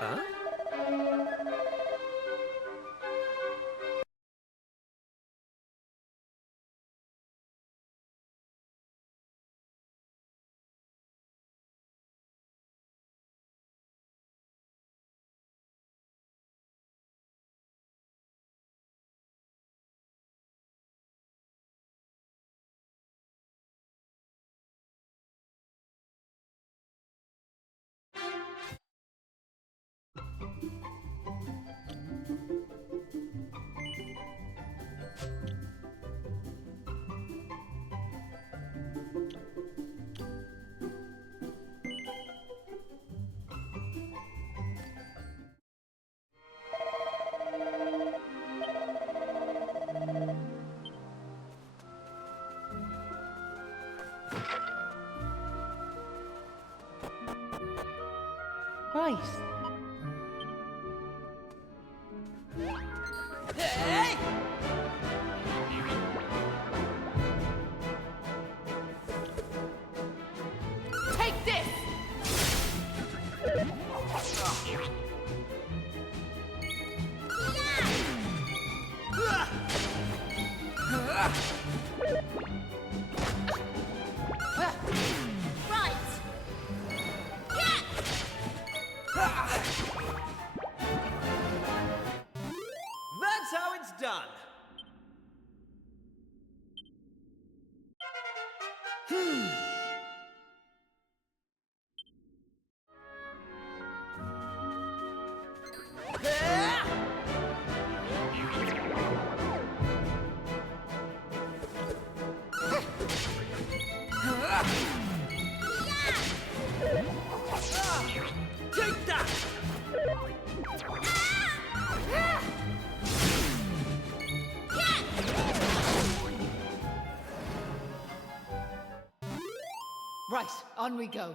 Huh? Right. Hey! Take this! Right. Yeah. That's how it's done. Take that! Right, on we go.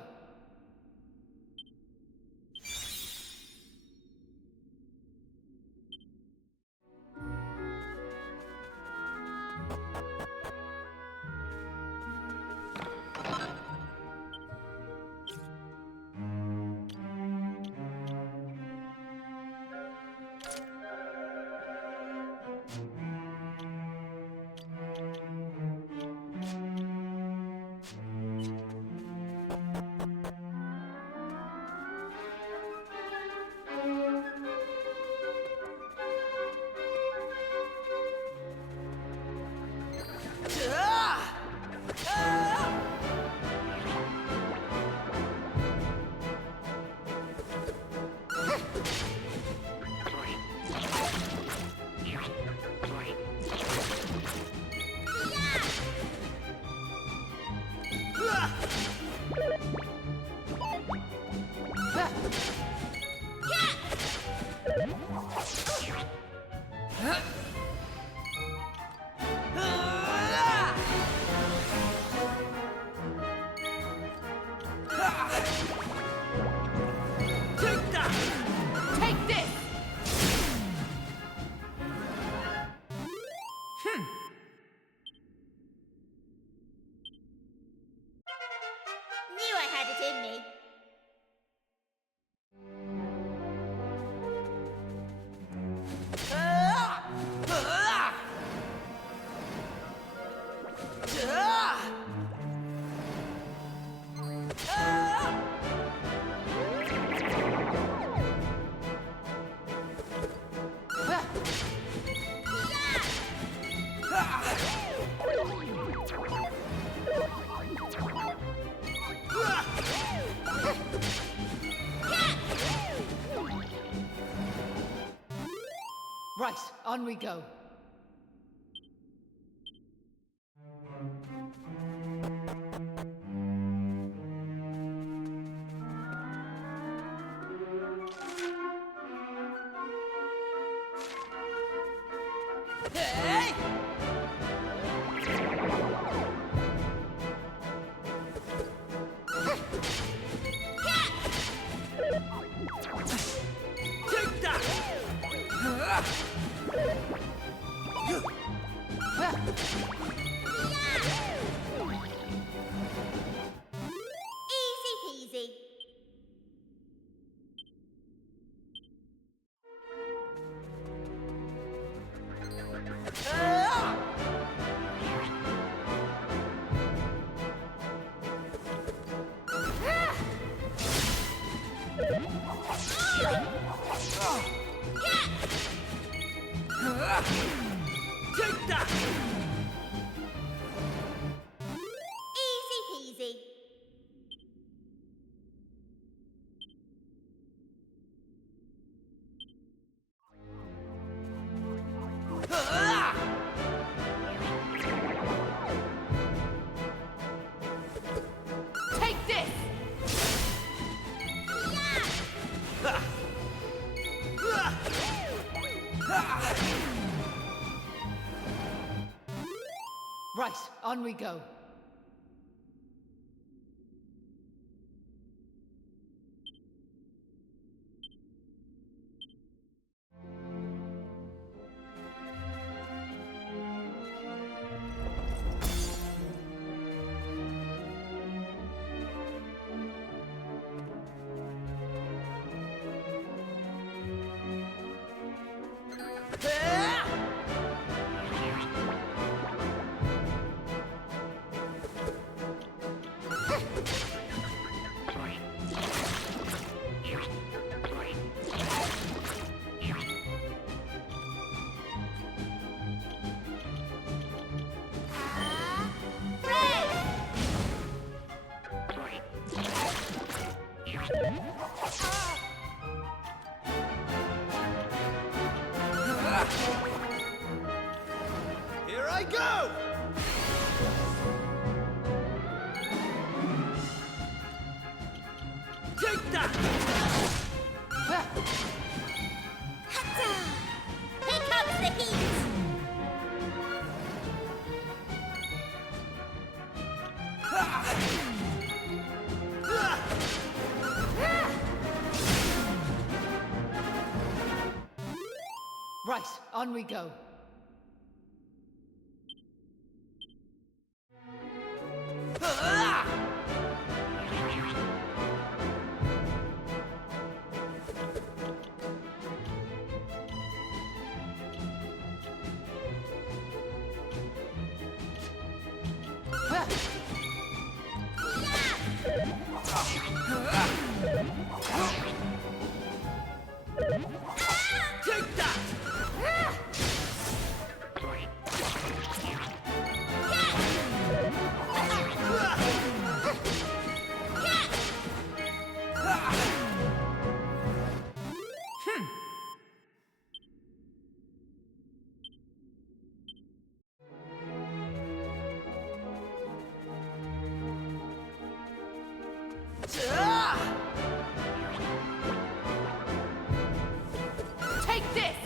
Take that! Take this! Knew I had it in me. Right, on we go. Hey! Take that! Easy peasy. Take that! Easy peasy. Take this! Right, on we go. Here I go! Take that! Hatta! Here comes the heat. Right, on we go. Take that! Take this!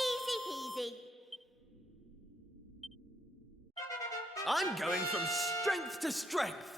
Easy peasy. I'm going from strength to strength.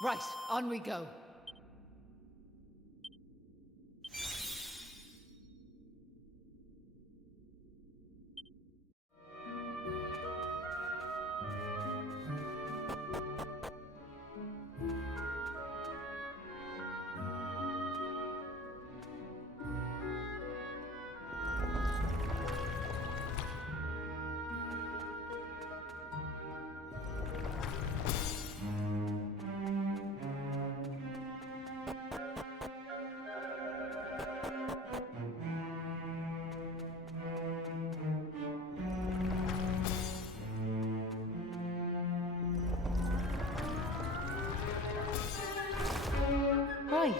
Right, on we go. Right.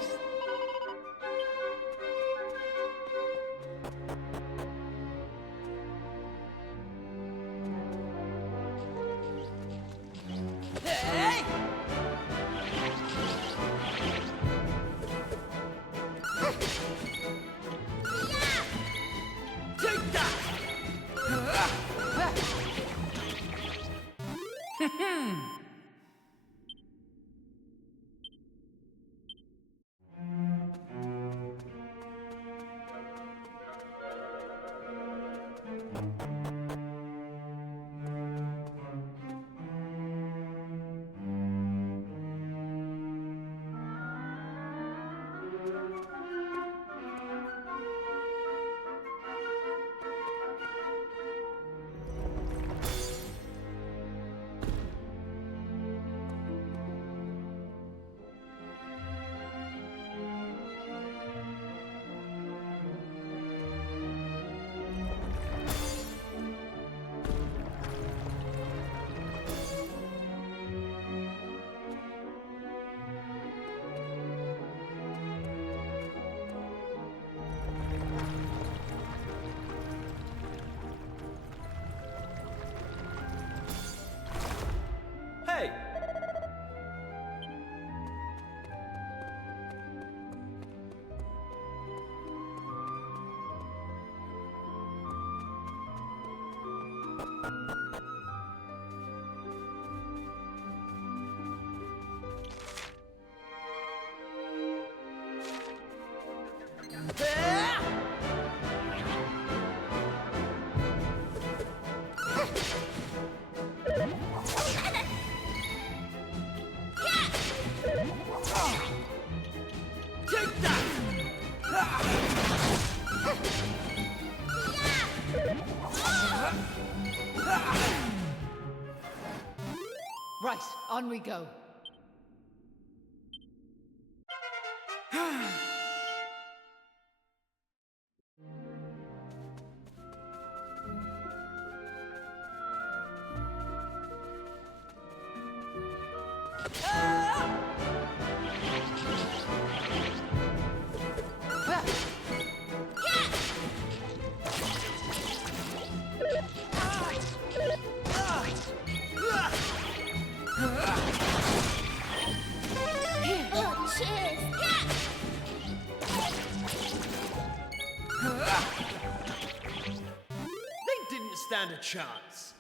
Hey! Take that! Right, on we go. Oh, cheers! They didn't stand a chance.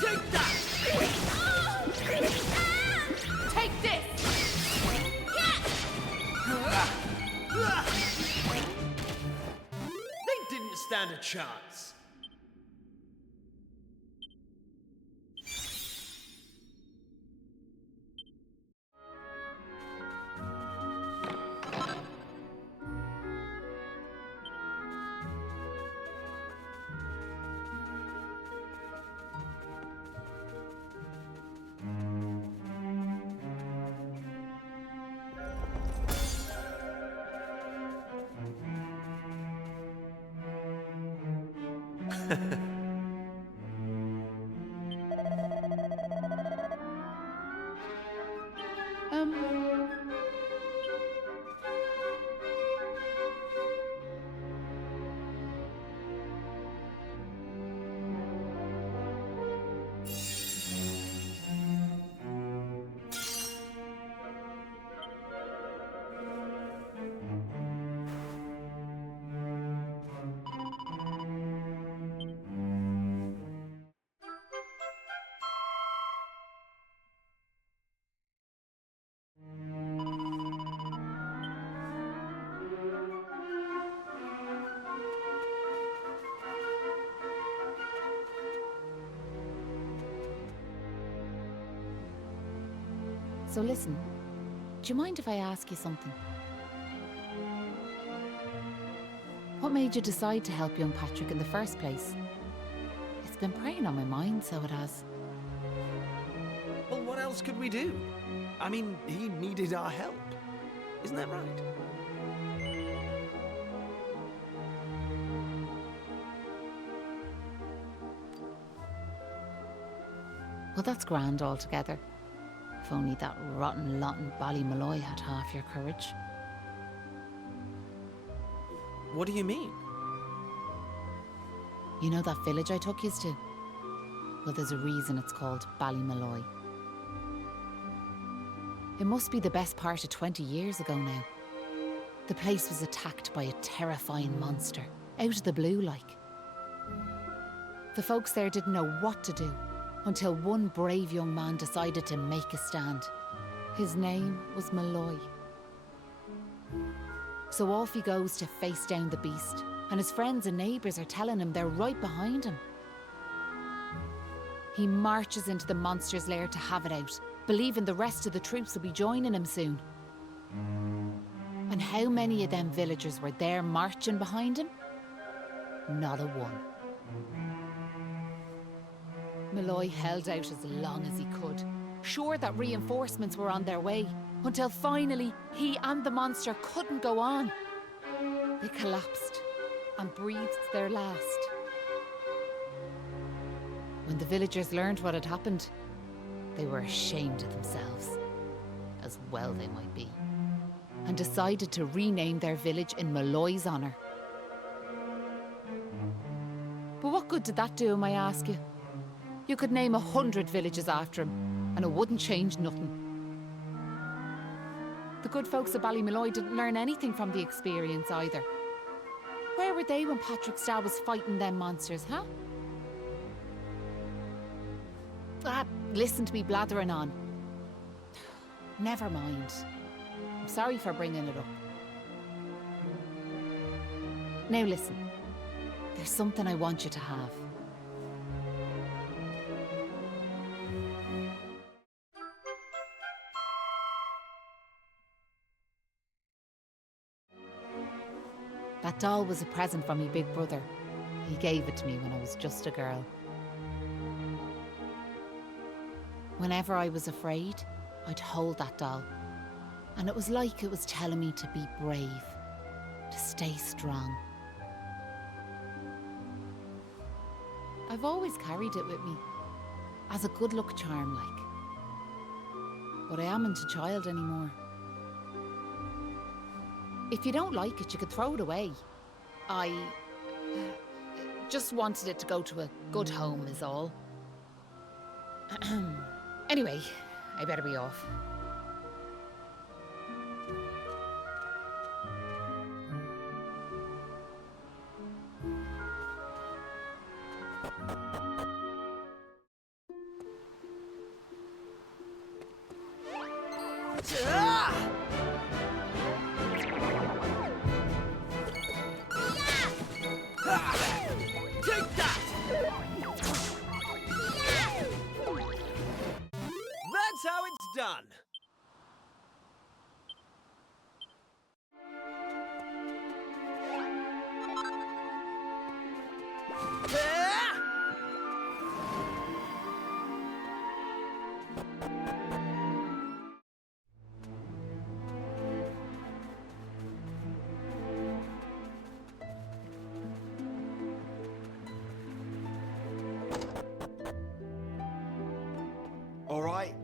Take that! Take this! They didn't stand a chance. Um... So listen, do you mind if I ask you something? What made you decide to help young Patrick in the first place? It's been preying on my mind, so it has. Well, what else could we do? I mean, he needed our help. Isn't that right? Well, that's grand altogether. If only that rotten lot in Ballymalloy had half your courage. What do you mean? You know that village I took yous to? Well, there's a reason it's called Ballymalloy. It must be the best part of 20 years ago now. The place was attacked by a terrifying monster, out of the blue like. The folks there didn't know what to do until one brave young man decided to make a stand. His name was Malloy. So off he goes to face down the beast, and his friends and neighbours are telling him they're right behind him. He marches into the monster's lair to have it out, believing the rest of the troops will be joining him soon. And how many of them villagers were there marching behind him? Not a one. Malloy held out as long as he could, sure that reinforcements were on their way, until finally he and the monster couldn't go on. They collapsed and breathed their last. When the villagers learned what had happened, they were ashamed of themselves, as well they might be, and decided to rename their village in Malloy's honour. But what good did that do him, I ask you? You could name 100 villages after him, and it wouldn't change nothing. The good folks of Ballymalloy didn't learn anything from the experience either. Where were they when Patrick's dad was fighting them monsters, huh? Listen to me blathering on. Never mind. I'm sorry for bringing it up. Now listen, there's something I want you to have. That doll was a present from me big brother. He gave it to me when I was just a girl. Whenever I was afraid, I'd hold that doll. And it was like it was telling me to be brave, to stay strong. I've always carried it with me, as a good luck charm like. But I amn't a child anymore. If you don't like it, you could throw it away. I just wanted it to go to a good home is all. Anyway, I better be off. Take that! That's how it's done. All right.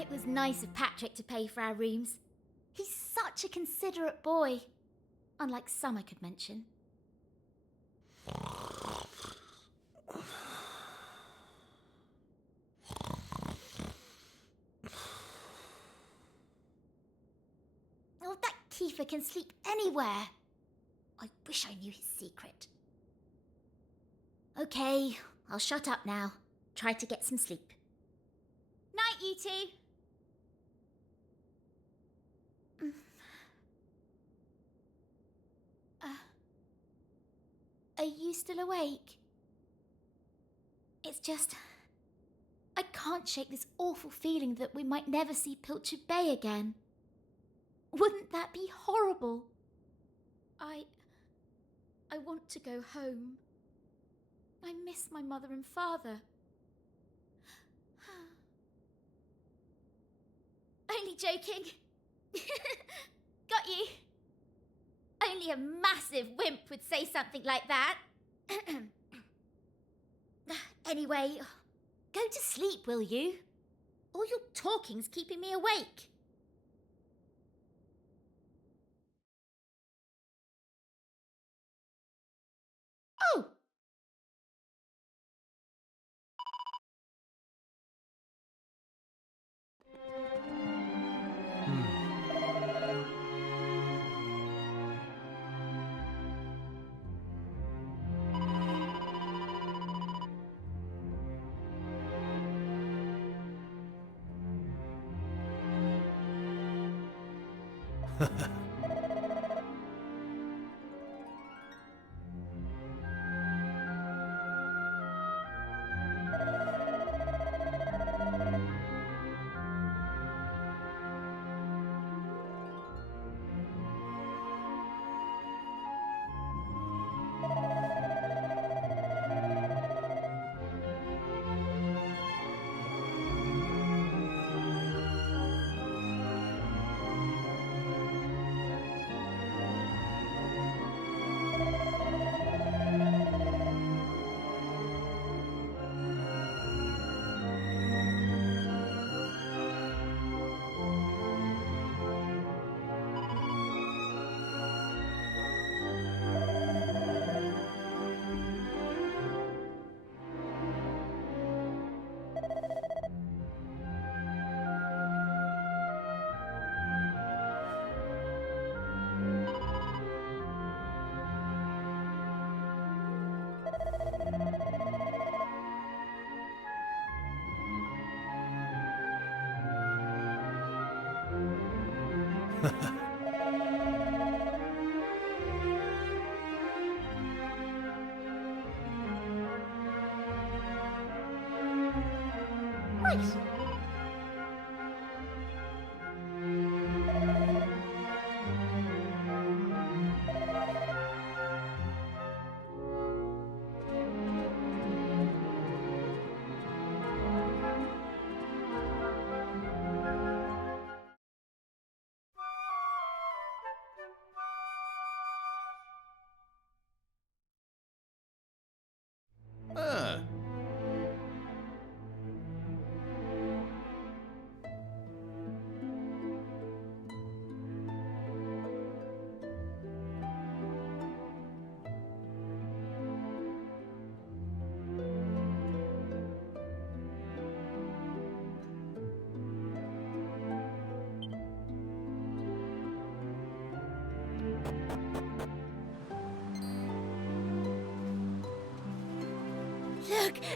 It was nice of Patrick to pay for our rooms. He's such a considerate boy. Unlike some I could mention. Oh, that Kiefer can sleep anywhere. I wish I knew his secret. Okay, I'll shut up now. Try to get some sleep. Night, you two. Are you still awake? It's just... I can't shake this awful feeling that we might never see Pilchard Bay again. Wouldn't that be horrible? I want to go home. I miss my mother and father. Only joking. Got you. Only a massive wimp would say something like that. Anyway, go to sleep, will you? All your talking's keeping me awake. Oh! Right. Ah.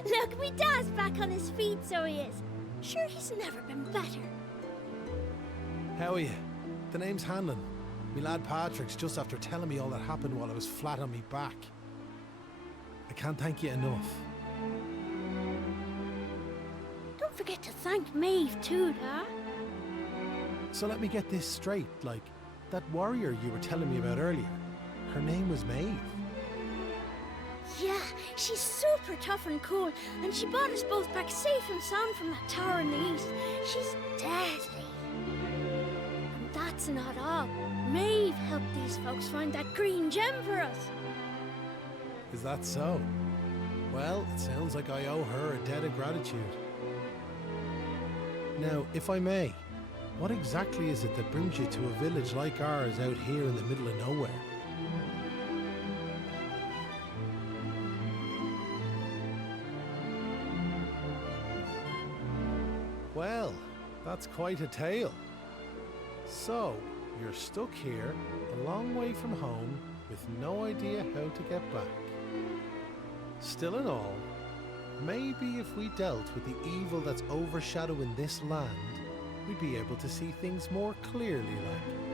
Look, me dad's back on his feet, so he is. Sure, he's never been better. How are you? The name's Hanlon. Me lad Patrick's just after telling me all that happened while I was flat on me back. I can't thank you enough. Don't forget to thank Maeve too, Dad. So let me get this straight, like, that warrior you were telling me about earlier, her name was Maeve. Yeah, she's super tough and cool, and she brought us both back safe and sound from that tower in the east. She's deadly. And that's not all. Maeve helped these folks find that green gem for us. Is that so? Well, it sounds like I owe her a debt of gratitude. Now, if I may, what exactly is it that brings you to a village like ours out here in the middle of nowhere? Well, that's quite a tale. So, you're stuck here, a long way from home, with no idea how to get back. Still in all, maybe if we dealt with the evil that's overshadowing this land, we'd be able to see things more clearly like.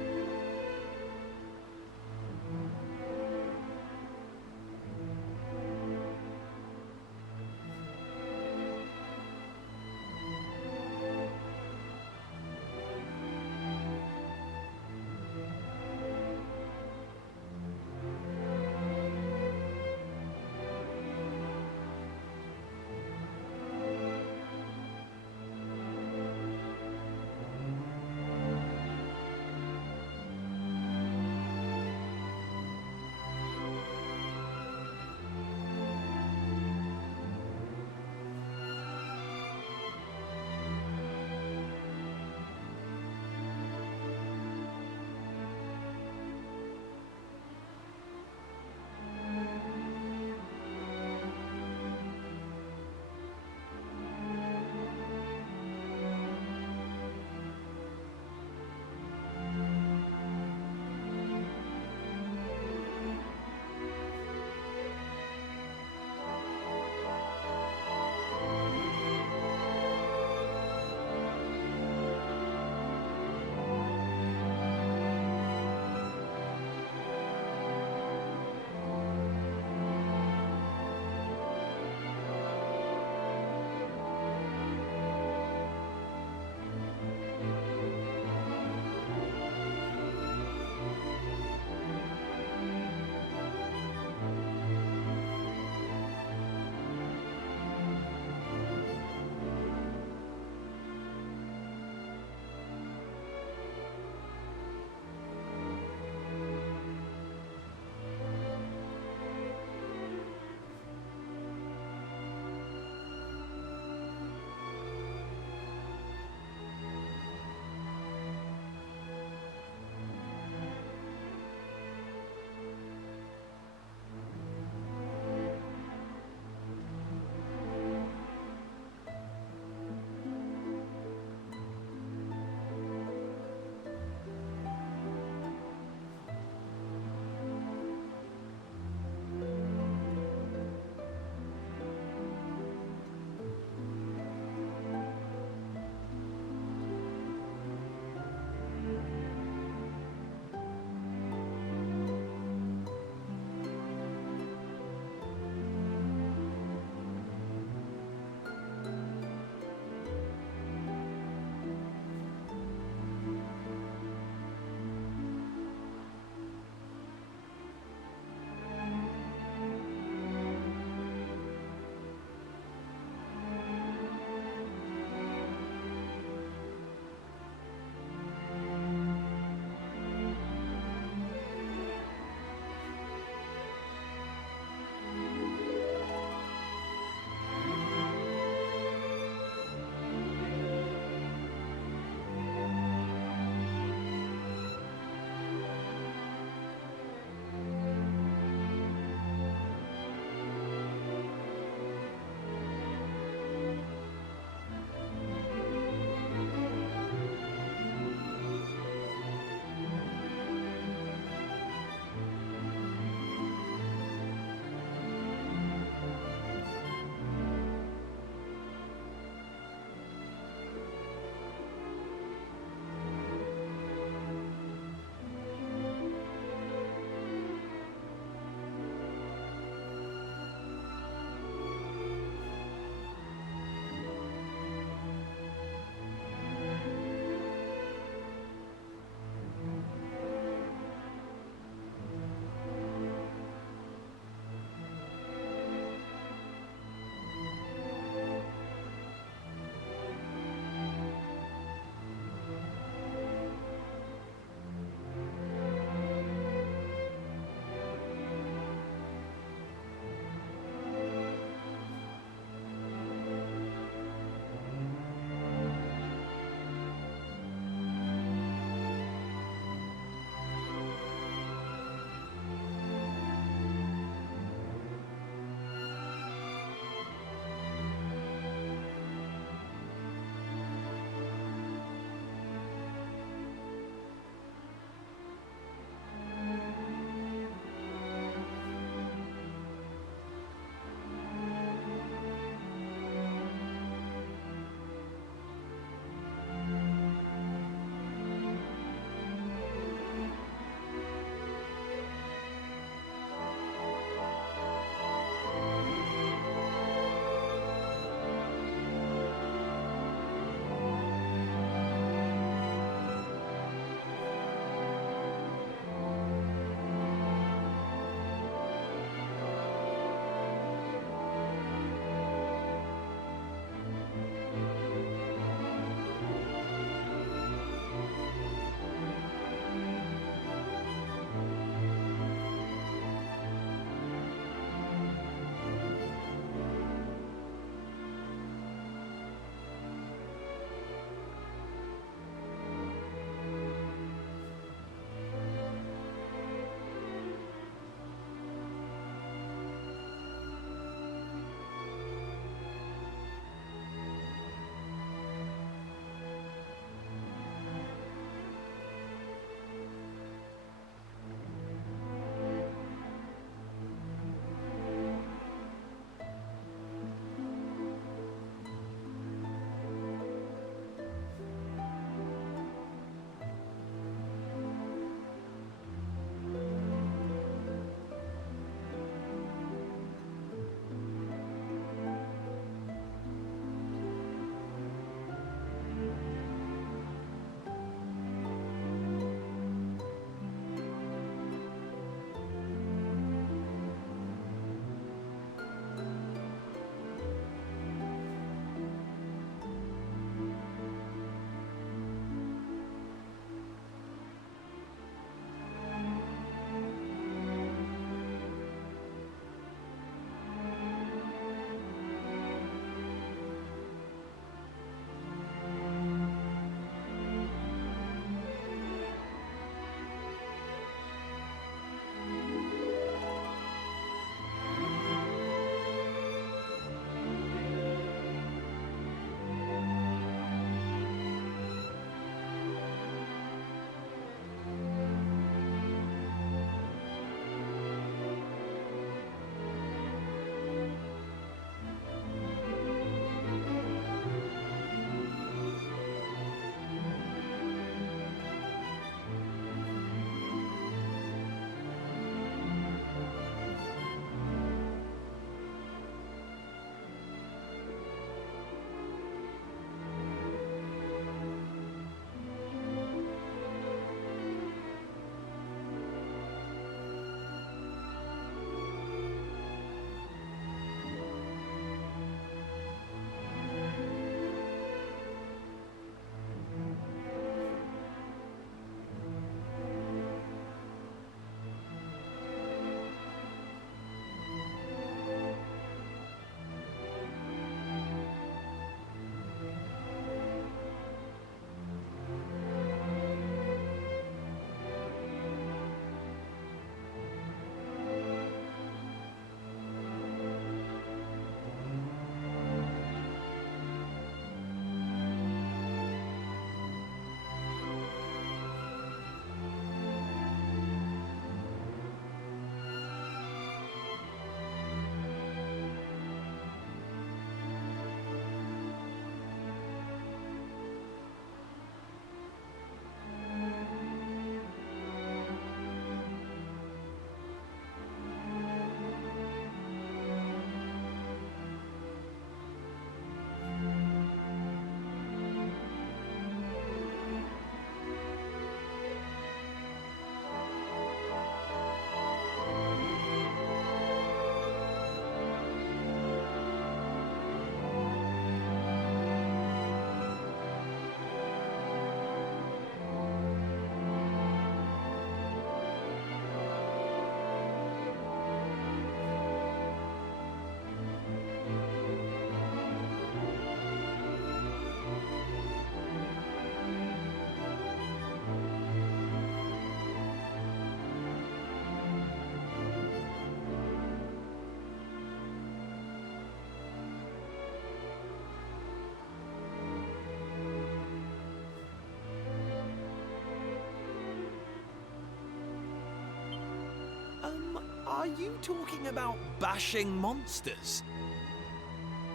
Are you talking about bashing monsters?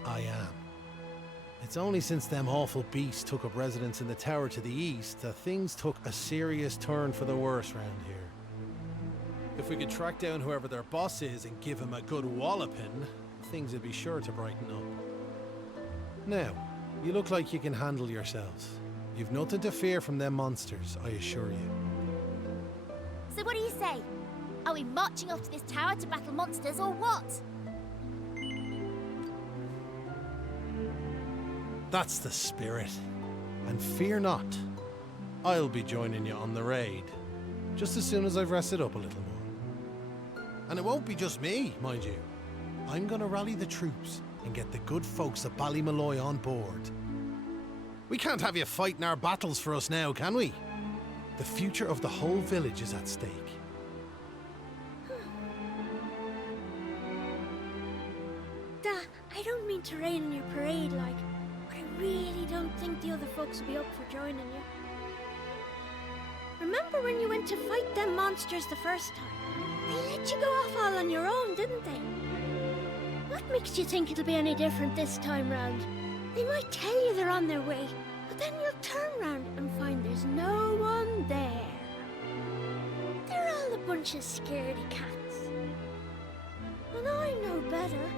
I am. It's only since them awful beasts took up residence in the tower to the east that things took a serious turn for the worse round here. If we could track down whoever their boss is and give him a good walloping, things would be sure to brighten up. Now, you look like you can handle yourselves. You've nothing to fear from them monsters, I assure you. So what do you say? Are we marching off to this tower to battle monsters or what? That's the spirit. And fear not. I'll be joining you on the raid, just as soon as I've rested up a little more. And it won't be just me, mind you. I'm gonna rally the troops and get the good folks of Ballymalloy on board. We can't have you fighting our battles for us now, can we? The future of the whole village is at stake. Dad, I don't mean to rain on your parade, like, but I really don't think the other folks will be up for joining you. Remember when you went to fight them monsters the first time? They let you go off all on your own, didn't they? What makes you think it'll be any different this time round? They might tell you they're on their way, but then you'll turn round and find there's no one there. They're all a bunch of scaredy cats. And I know better.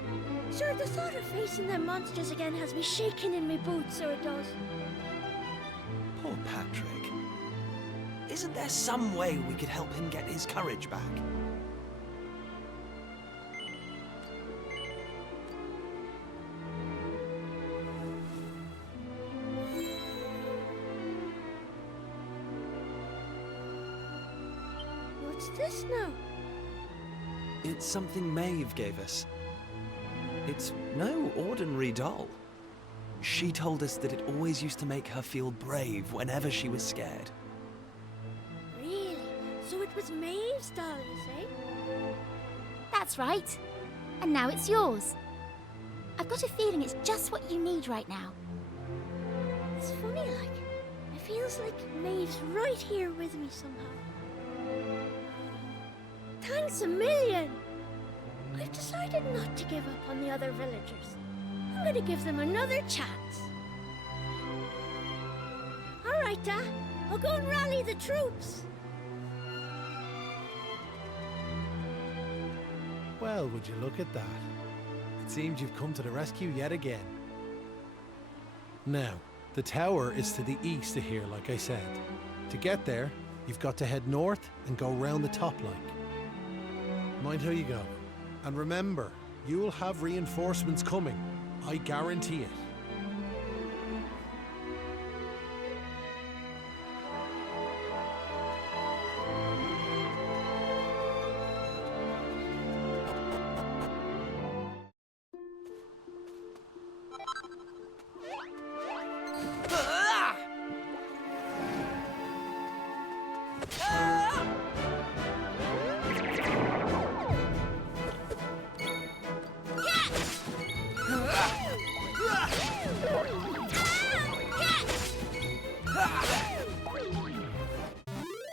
Sure, the thought of facing them monsters again has me shaking in my boots, so it does. Poor Patrick. Isn't there some way we could help him get his courage back? What's this now? It's something Maeve gave us. It's no ordinary doll. She told us that it always used to make her feel brave whenever she was scared. Really? So it was Maeve's doll, you say? That's right. And now it's yours. I've got a feeling it's just what you need right now. It's funny, like, it feels like Maeve's right here with me somehow. Thanks a million! I've decided not to give up on the other villagers. I'm gonna give them another chance. All right, Dad. I'll go and rally the troops. Well, would you look at that? It seems you've come to the rescue yet again. Now, the tower is to the east of here, like I said. To get there, you've got to head north and go round the top like. Mind how you go. And remember, you'll have reinforcements coming. I guarantee it.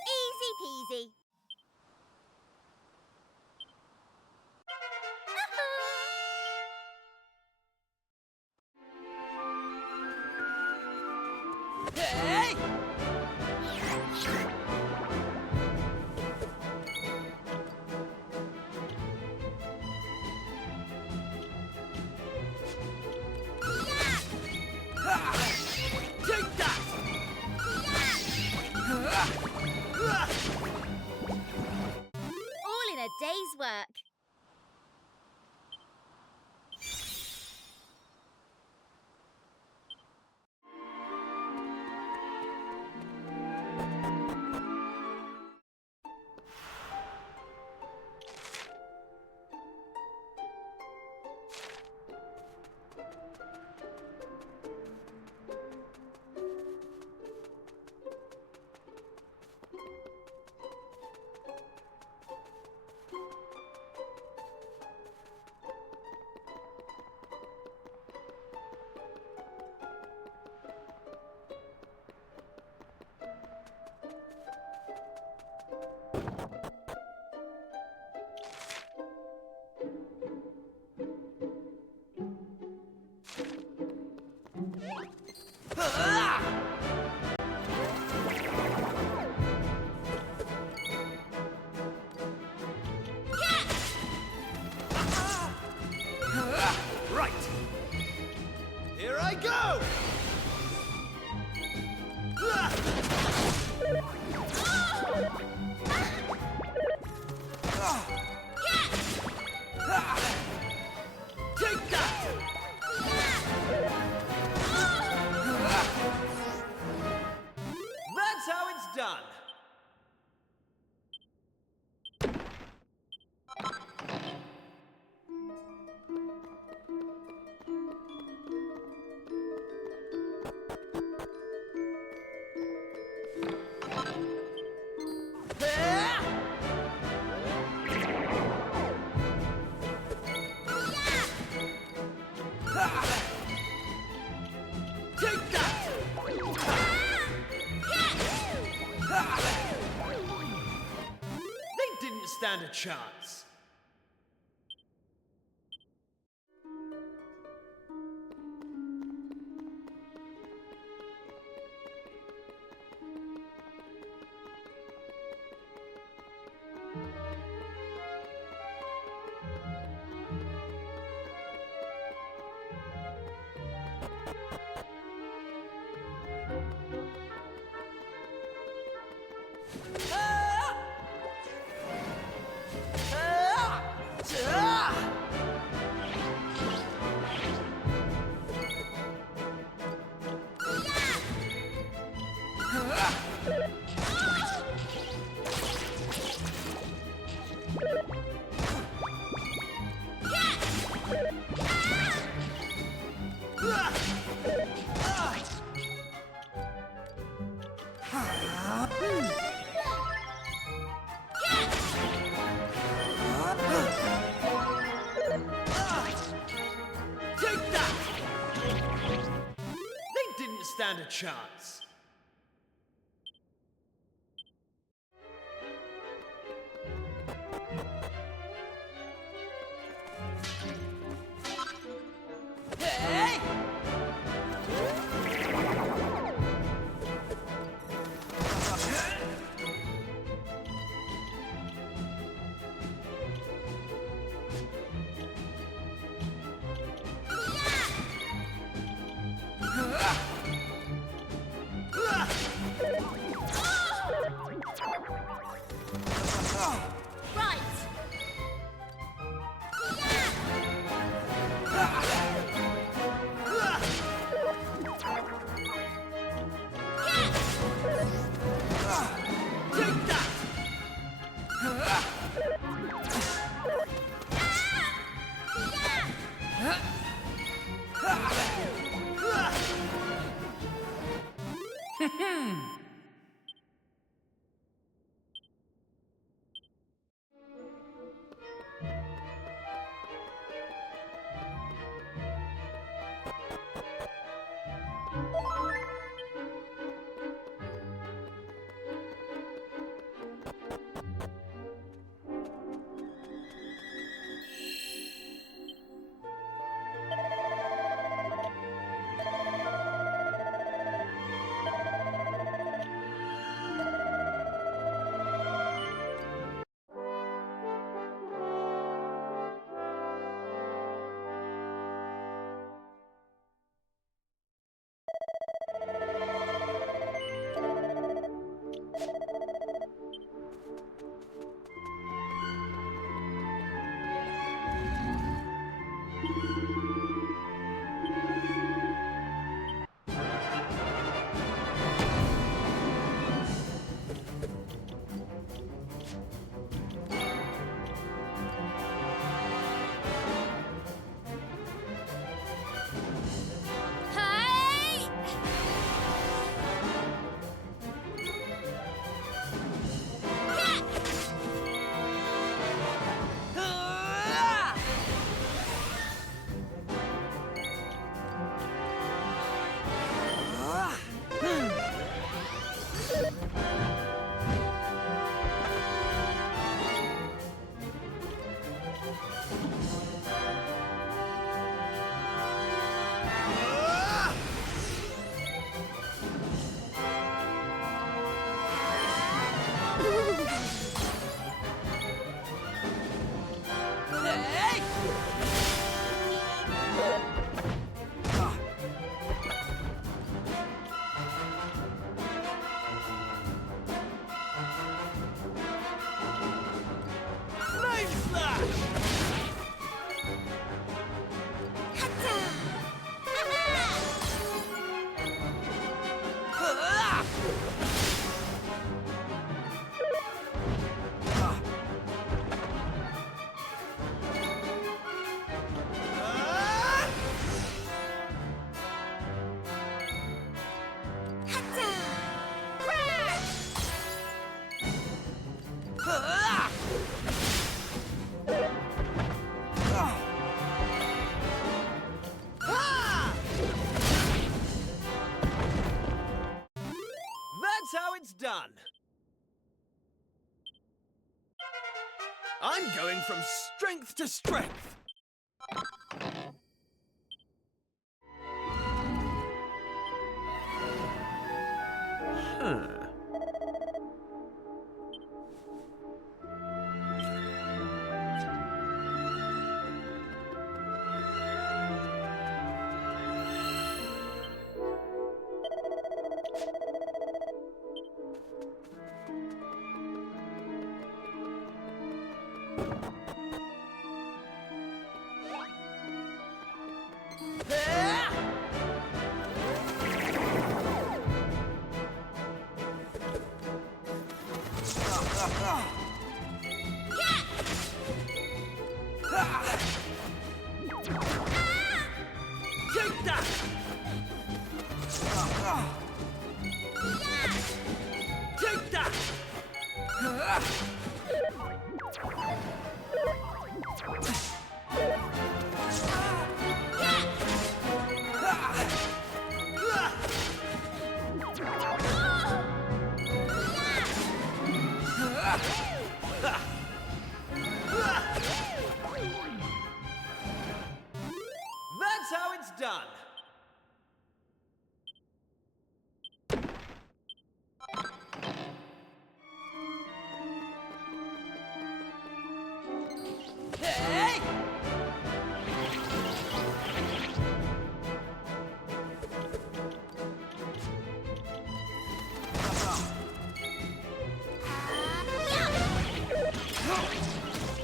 Easy peasy. Hey! Take that! All in a day's work. Right. Here I go! Take that! That's how it's done. Take that! They didn't stand a chance. Take that! They didn't stand a chance. Hey! Right! Take that! That's how it's done. I'm going from strength to strength. Huh. Take that! Take that! That's how it's done. Hey!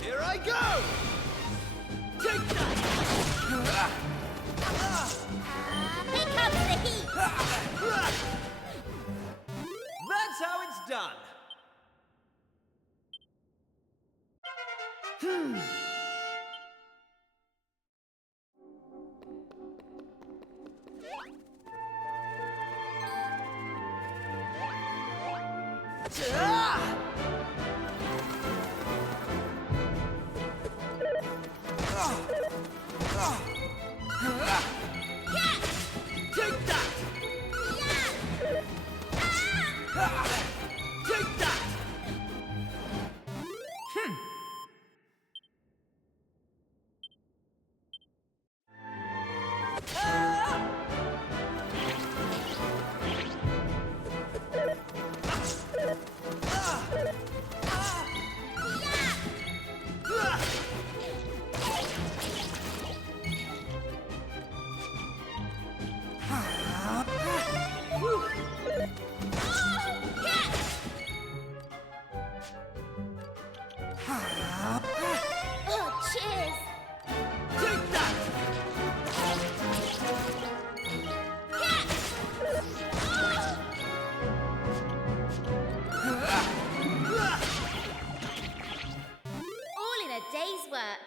Here I go! Take that! Here comes the heat! That's how it's done. Take that! Take that! Oh, cheers! Take that! All in a day's work.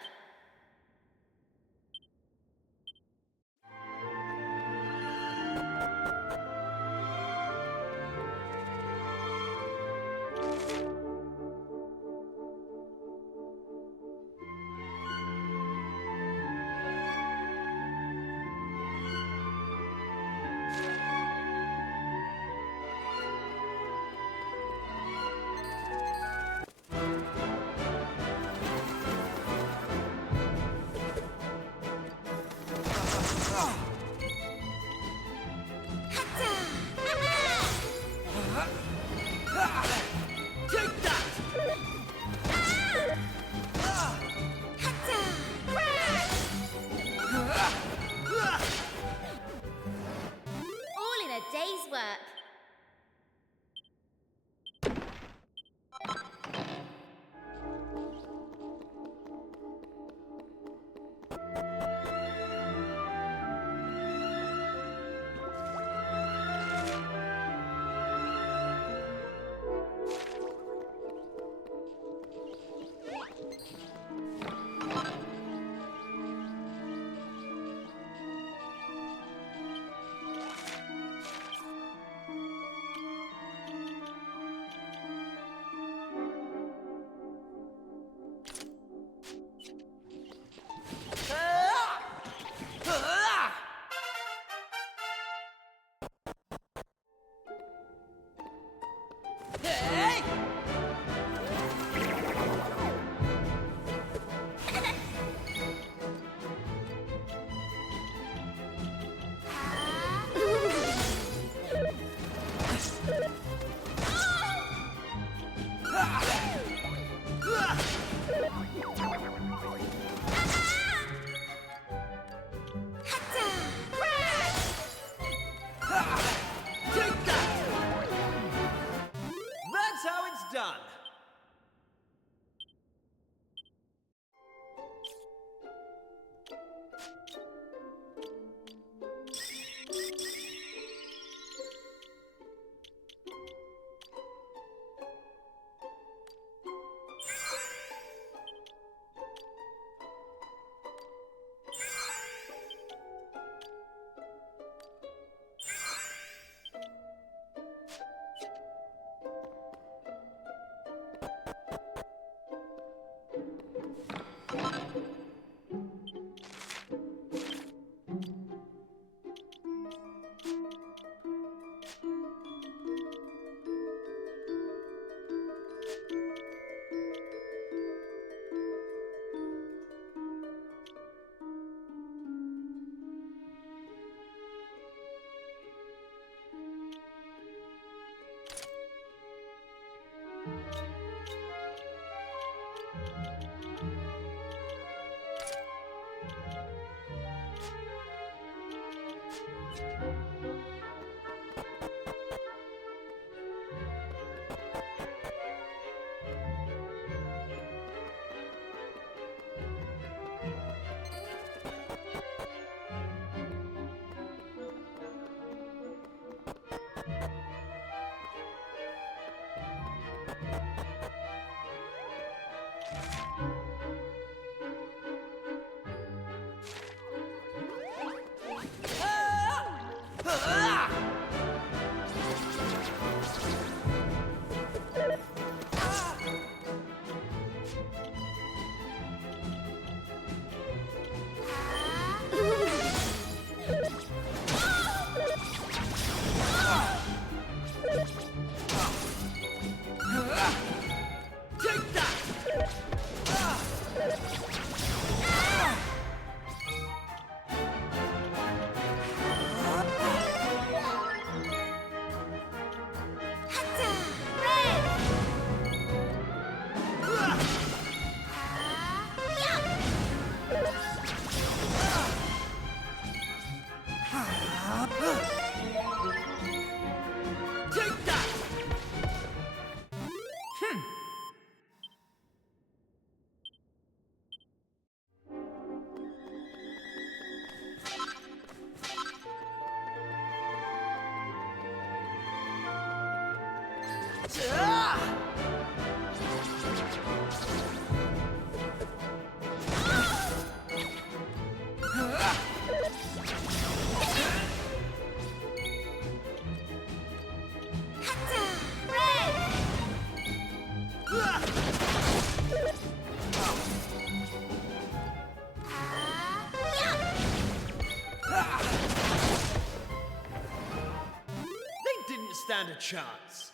They didn't stand a chance.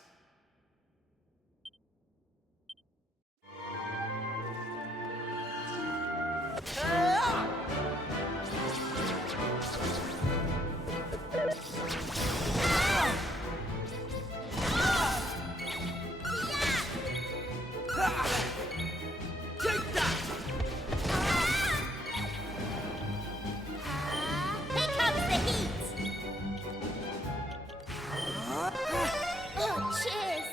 Here comes the heat! Oh, cheers!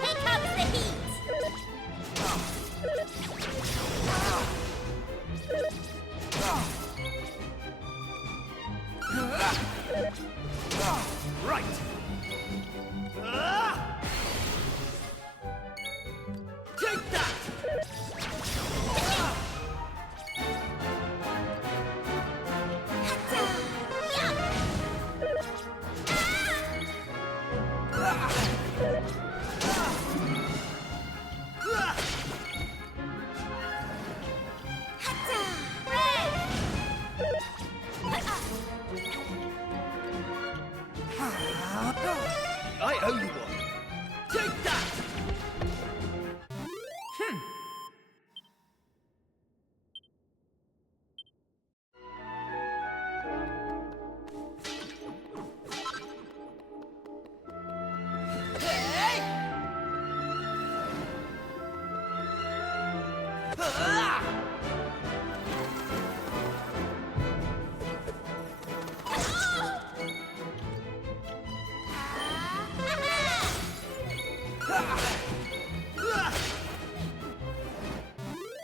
Here comes the heat! Right. Take that! I owe you one. Take that!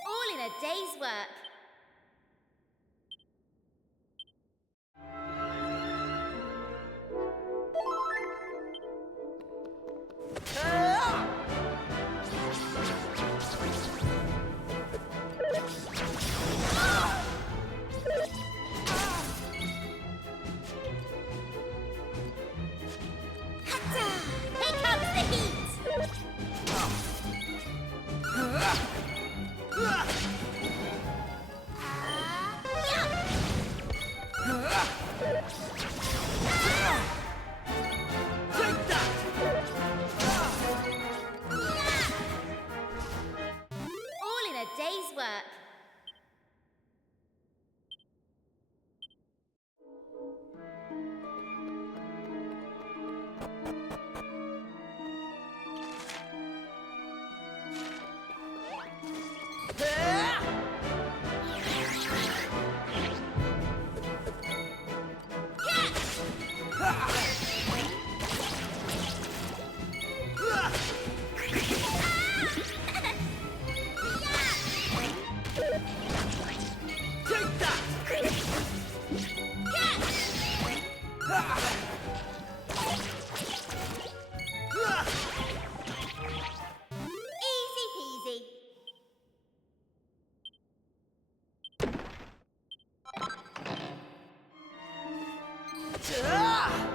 All in a day's work. Here comes the heat! Take that! All in a day's work. Take that!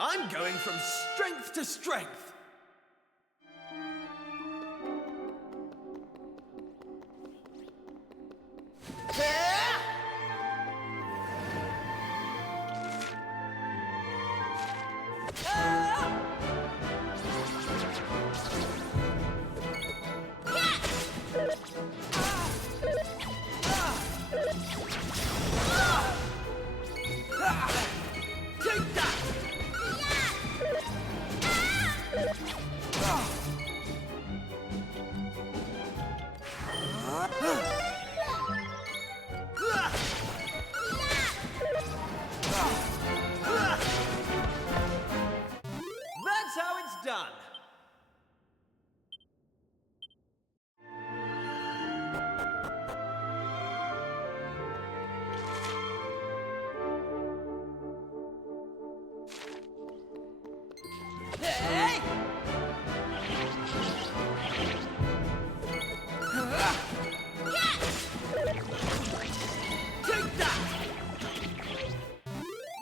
I'm going from strength to strength. Take that! That's how it's done. Hey! Take that!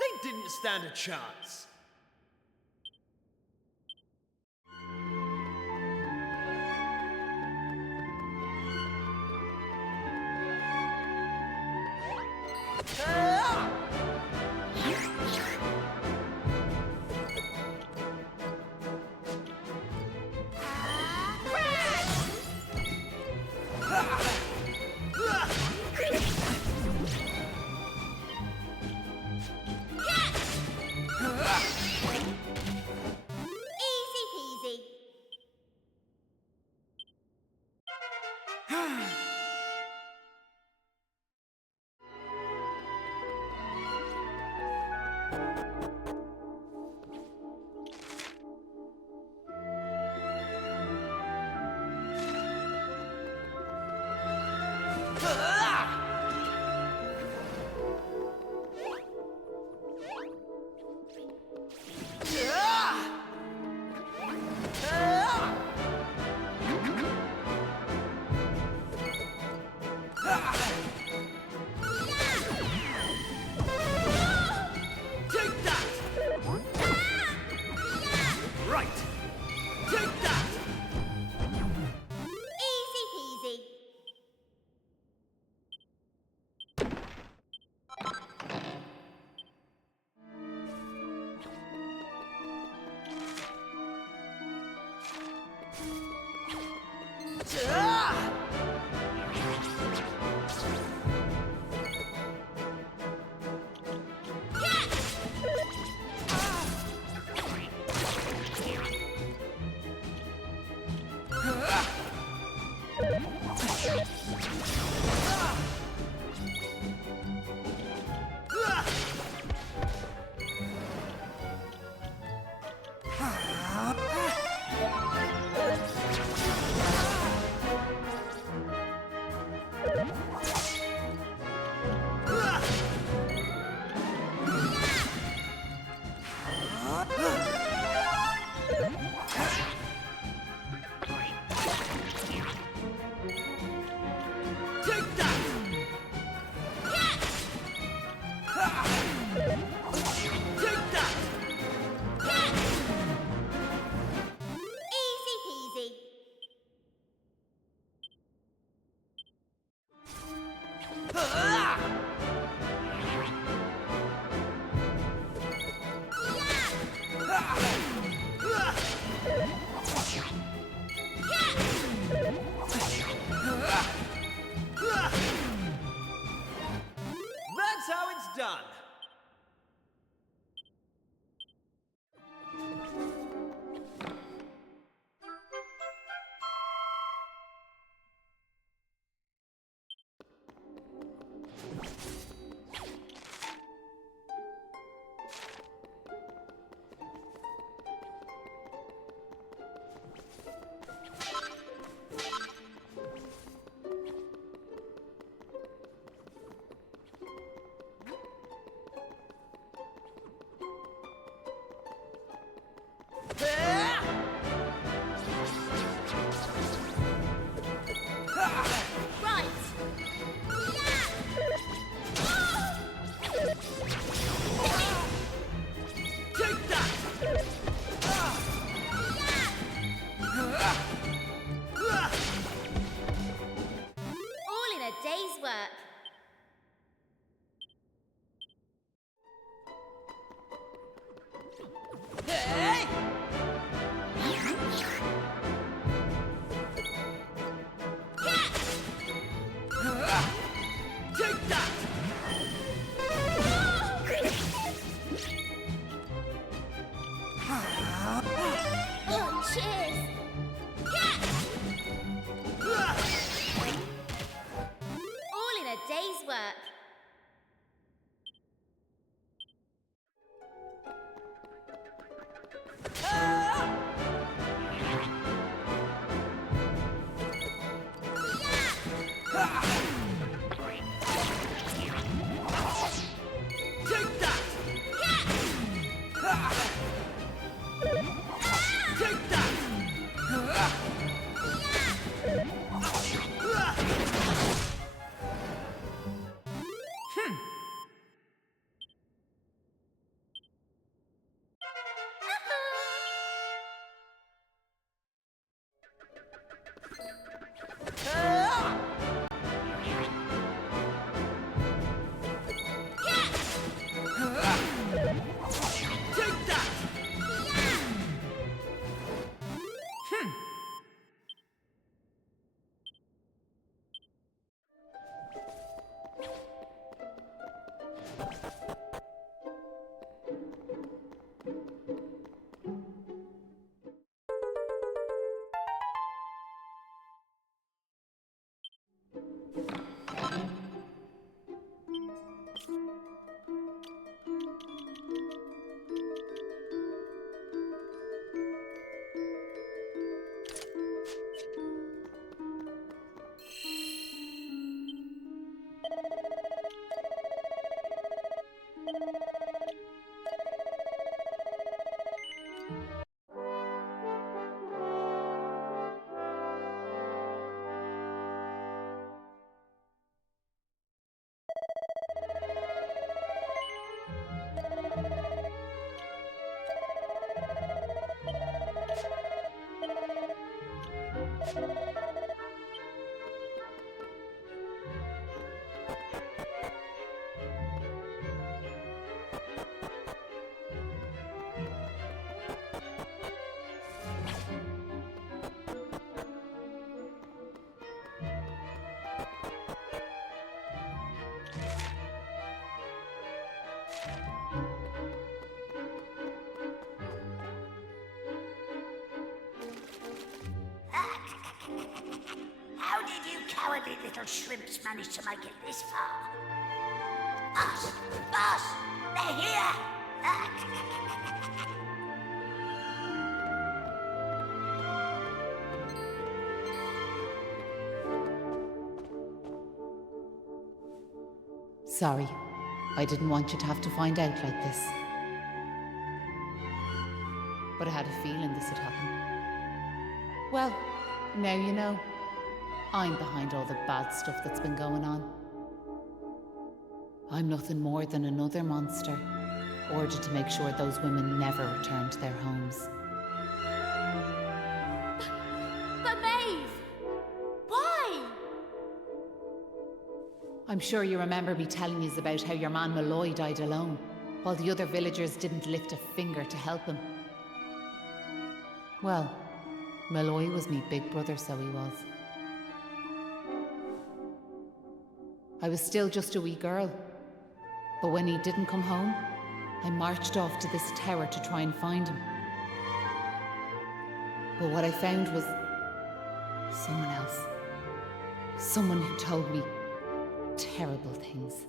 They didn't stand a chance. Easy peasy. Take that! Right! Take that! Easy peasy. Take that! Take that! Easy peasy. That's how it's done. Right. Take that! All in a day's work. Hey! Take that! Oh, cheers. All in a day's work. Take that! Take that! Take that! How did you cowardly little shrimps manage to make it this far? Boss! Boss! They're here! Sorry, I didn't want you to have to find out like this. But I had a feeling this would happen. Well, now you know. I'm behind all the bad stuff that's been going on. I'm nothing more than another monster, ordered to make sure those women never return to their homes. But Maeve! Why? I'm sure you remember me telling you about how your man Malloy died alone, while the other villagers didn't lift a finger to help him. Well, Malloy was me big brother, so he was. I was still just a wee girl, but when he didn't come home, I marched off to this tower to try and find him. But what I found was someone else. Someone who told me terrible things.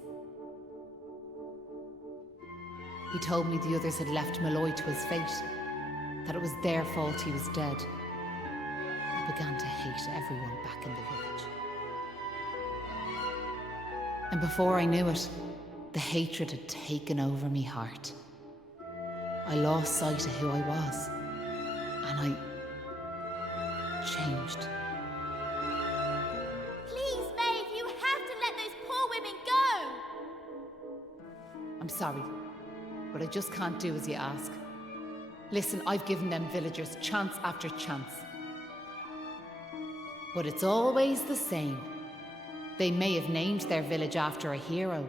He told me the others had left Malloy to his fate, that it was their fault he was dead. I began to hate everyone back in the village. And before I knew it, the hatred had taken over me heart. I lost sight of who I was, And I changed. Please, Maeve, you have to let those poor women go! I'm sorry, but I just can't do as you ask. Listen, I've given them villagers chance after chance. But it's always the same. They may have named their village after a hero,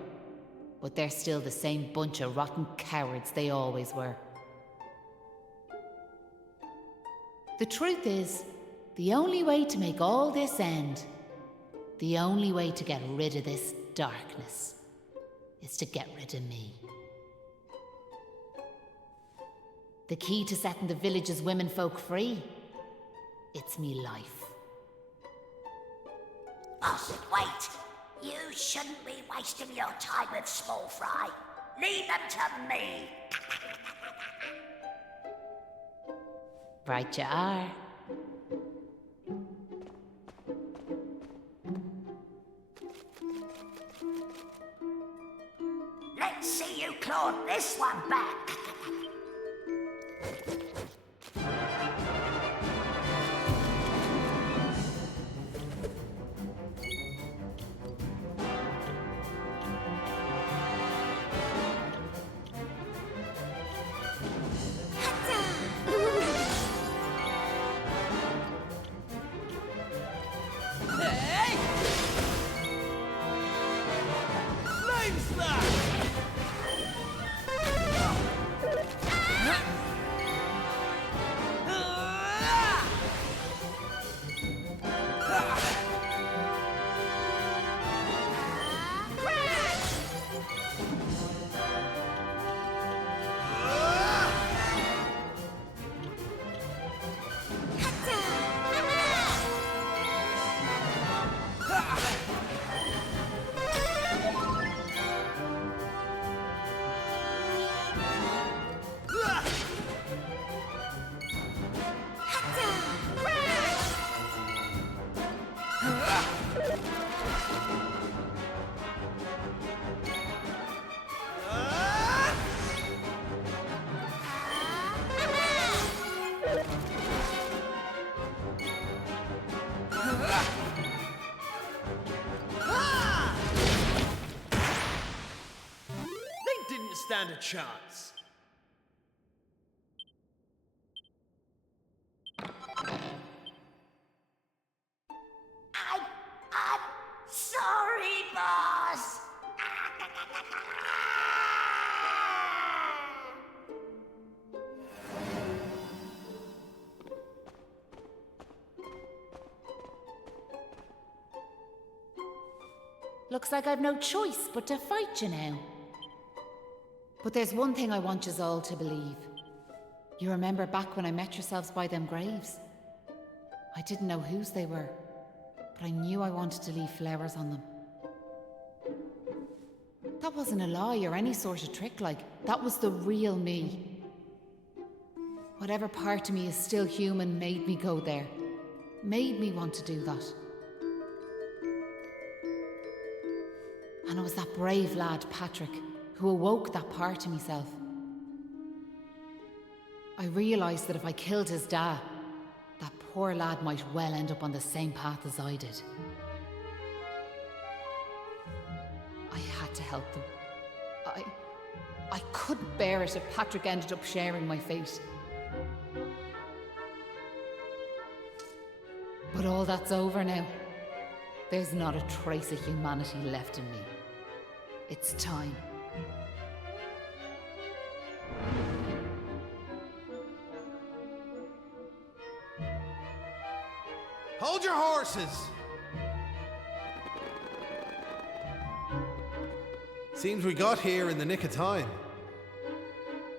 but they're still the same bunch of rotten cowards they always were. The truth is, the only way to make all this end, the only way to get rid of this darkness, is to get rid of me. The key to setting the village's womenfolk free, it's me life. Boss, wait! You shouldn't be wasting your time with small fry. Leave them to me. Right you are. Let's see you claw this one back. Stand a chance. I'm sorry, boss. Looks like I've no choice but to fight you now. But there's one thing I want yous all to believe. You remember back when I met yourselves by them graves? I didn't know whose they were, but I knew I wanted to leave flowers on them. That wasn't a lie or any sort of trick, like, that was the real me. Whatever part of me is still human made me go there. Made me want to do that. And it was that brave lad, Patrick, who awoke that part of myself. I realised that if I killed his dad, that poor lad might well end up on the same path as I did. I had to help them. I couldn't bear it if Patrick ended up sharing my fate. But all that's over now. There's not a trace of humanity left in me. It's time. Hold your horses! Seems we got here in the nick of time.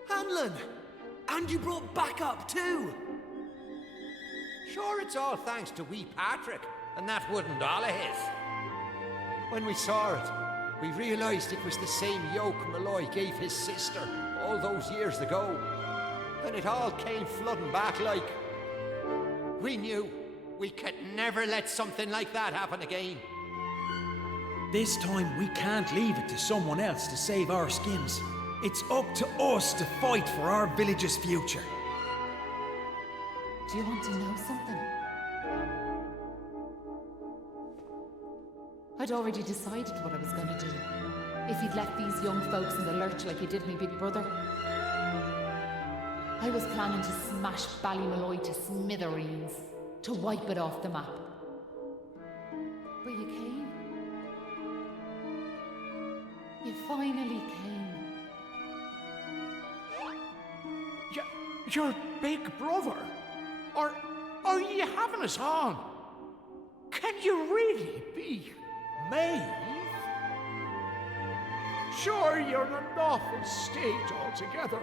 Hanlon! And you brought backup too! Sure, it's all thanks to wee Patrick, and that wooden doll of his. When we saw it, we realised it was the same yoke Malloy gave his sister all those years ago. And it all came flooding back like... We knew we could never let something like that happen again. This time we can't leave it to someone else to save our skins. It's up to us to fight for our village's future. Do you want to know something? I'd already decided what I was going to do. If he'd left these young folks in the lurch like he did me big brother. I was planning to smash Ballymalloy to smithereens, to wipe it off the map. But you came. You finally came. Your big brother? Or are you having us on? Can you really be Maeve? Sure, you're an awful stage altogether,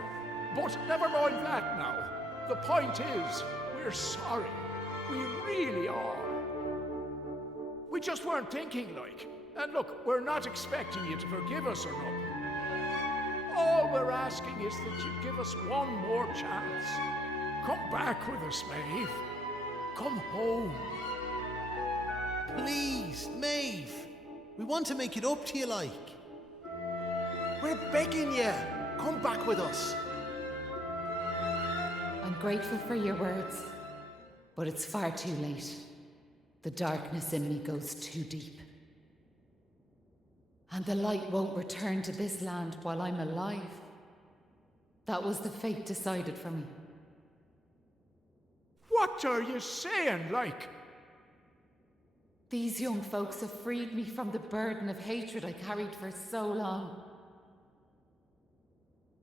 but never mind that now. The point is, we're sorry. We really are. We just weren't thinking like. And look, we're not expecting you to forgive us or nothing. All we're asking is that you give us one more chance. Come back with us, Maeve. Come home. Please, Maeve. We want to make it up to you, like. We're begging you. Come back with us. I'm grateful for your words, but it's far too late. The darkness in me goes too deep. And the light won't return to this land while I'm alive. That was the fate decided for me. What are you saying, like? These young folks have freed me from the burden of hatred I carried for so long.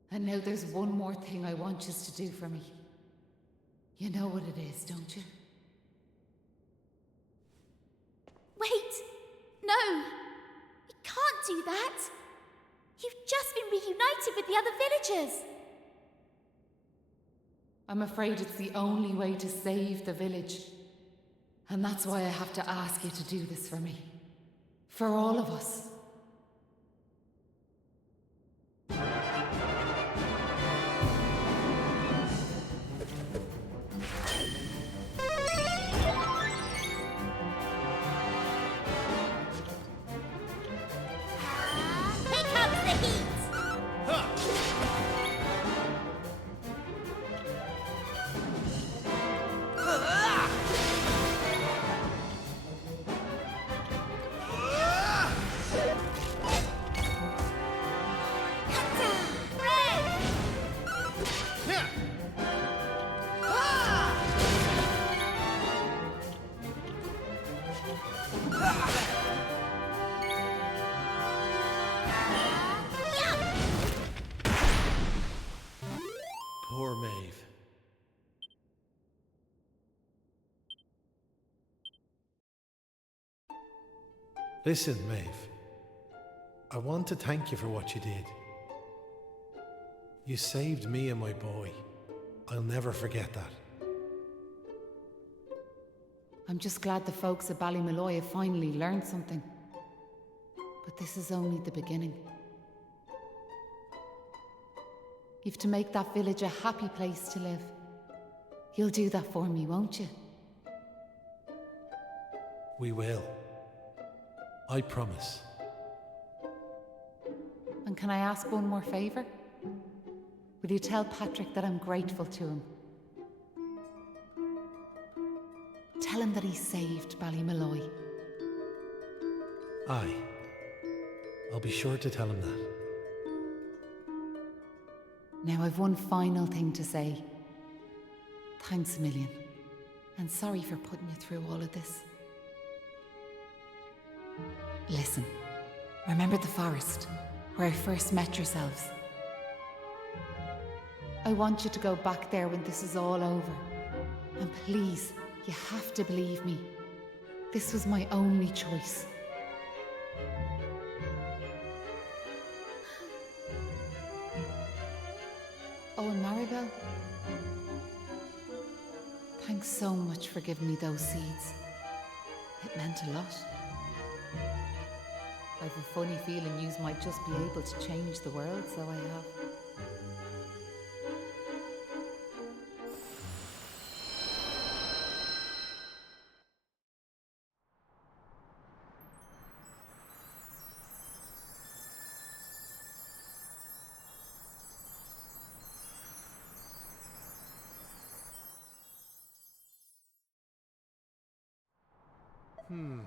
And now there's one more thing I want you to do for me. You know what it is, don't you? Wait! No! You can't do that! You've just been reunited with the other villagers! I'm afraid it's the only way to save the village. And that's why I have to ask you to do this for me. For all of us. Here comes the heat! Poor Maeve. Listen, Maeve. I want to thank you for what you did. You saved me and my boy. I'll never forget that. I'm just glad the folks at Ballymalloy have finally learned something. But this is only the beginning. You've to make that village a happy place to live. You'll do that for me, won't you? We will. I promise. And can I ask one more favour? Will you tell Patrick that I'm grateful to him? Tell him that he saved Ballymalloy. Aye. I'll be sure to tell him that. Now I've one final thing to say. Thanks a million. And sorry for putting you through all of this. Listen, remember the forest, where I first met yourselves? I want you to go back there when this is all over. And please, you have to believe me. This was my only choice. Oh, and Maribel, thanks so much for giving me those seeds. It meant a lot. I've a funny feeling yous might just be able to change the world, so I have. Oh.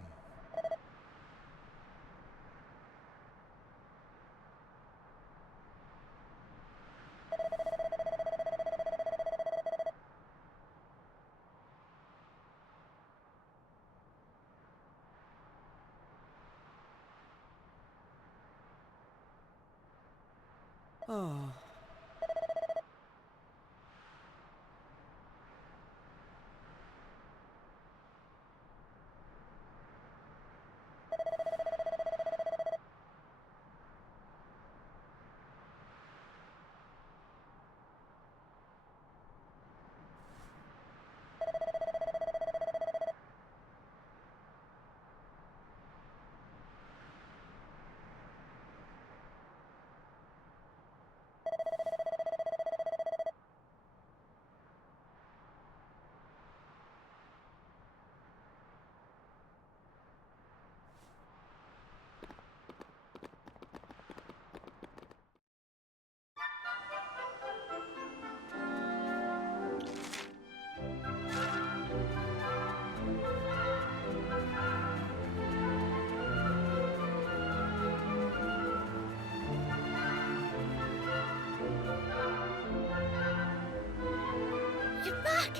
You're back!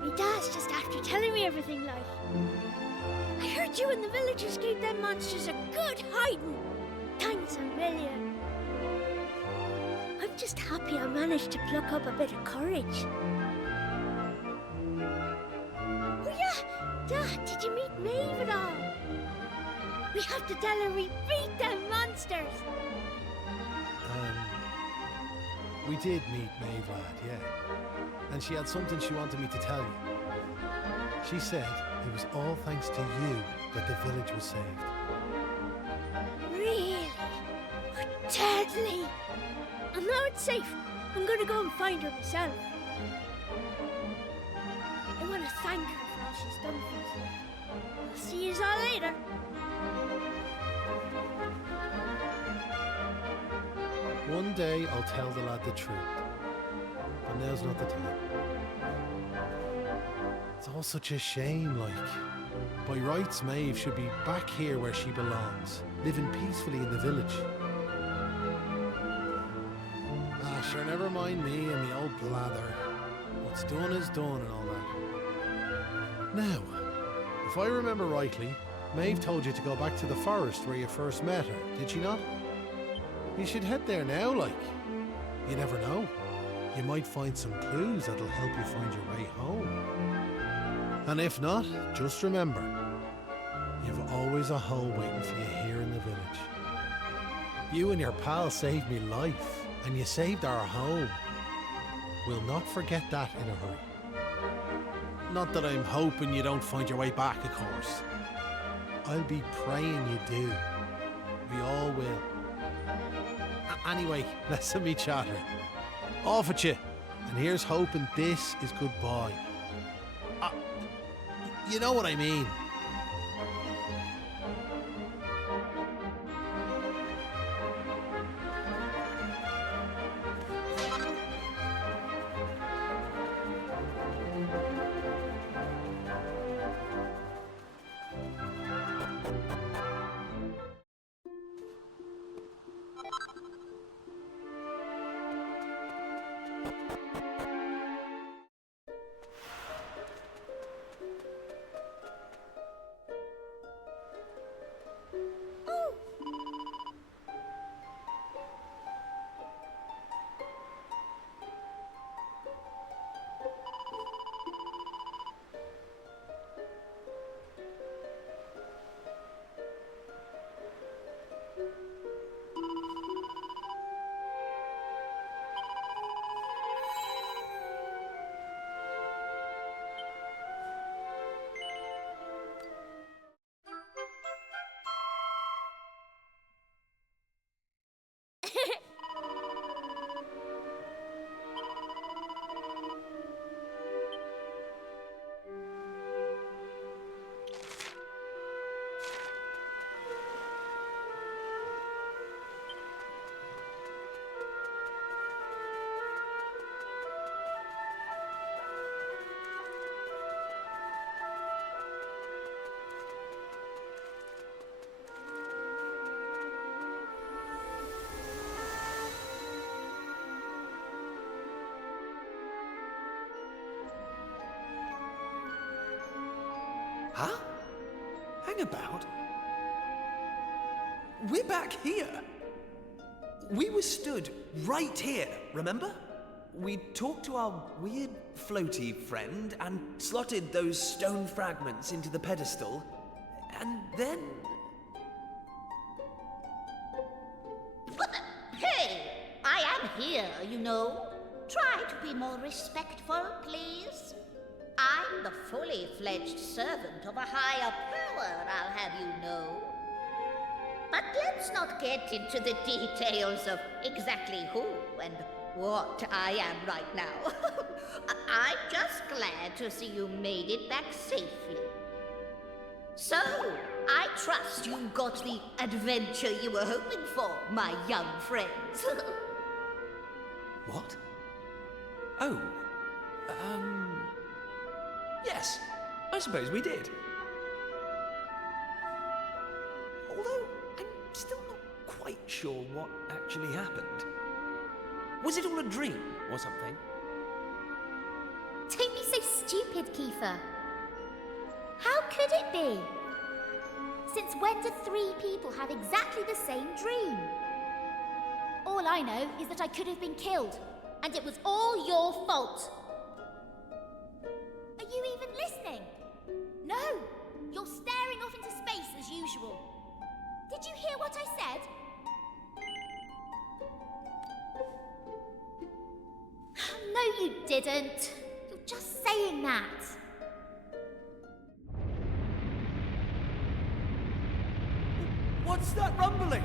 Me dad's just after telling me everything, like. I heard you and the villagers gave them monsters a good hiding. Thanks a million. I'm just happy I managed to pluck up a bit of courage. Oh yeah! Dad, did you meet Maeve at all? We have to tell her we beat them monsters! We did meet Maeve, lad, yeah. And she had something she wanted me to tell you. She said it was all thanks to you that the village was saved. Really? Oh, deadly! And now it's safe. I'm gonna go and find her myself. I want to thank her for all she's done for us. I'll see you all later. One day I'll tell the lad the truth. But now's not the time. It's all such a shame, like. By rights, Maeve should be back here where she belongs, living peacefully in the village. Ah, sure, never mind me and me old blather. What's done is done and all that. Now, if I remember rightly, Maeve told you to go back to the forest where you first met her, did she not? You should head there now, like. You never know. You might find some clues that'll help you find your way home. And if not, just remember, you've always a home waiting for you here in the village. You and your pal saved me life, and you saved our home. We'll not forget that in a hurry. Not that I'm hoping you don't find your way back, of course. I'll be praying you do. We all will. Anyway, listen me chatter. Off at you. And here's hoping this is goodbye. You know what I mean. Huh? Hang about. We're back here. We were stood right here, remember? We talked to our weird floaty friend and slotted those stone fragments into the pedestal, and then... Hey, I am here, you know. Try to be more respectful, please. I'm the fully fledged servant of a higher power, I'll have you know. But let's not get into the details of exactly who and what I am right now. I'm just glad to see you made it back safely. So, I trust you got the adventure you were hoping for, my young friends. What? Oh, yes, I suppose we did. Although, I'm still not quite sure what actually happened. Was it all a dream or something? Don't be so stupid, Kiefer. How could it be? Since when do 3 people have exactly the same dream? All I know is that I could have been killed, and it was all your fault. Are you even listening? No! You're staring off into space as usual. Did you hear what I said? No, you didn't. You're just saying that. What's that rumbling?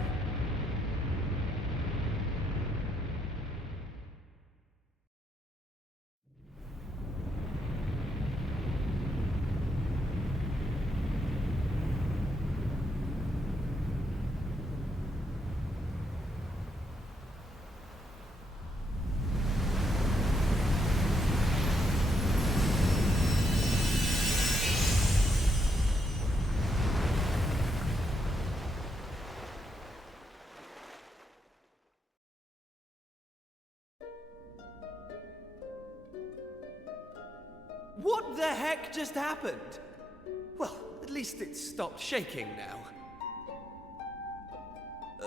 What the heck just happened? Well, at least it stopped shaking now.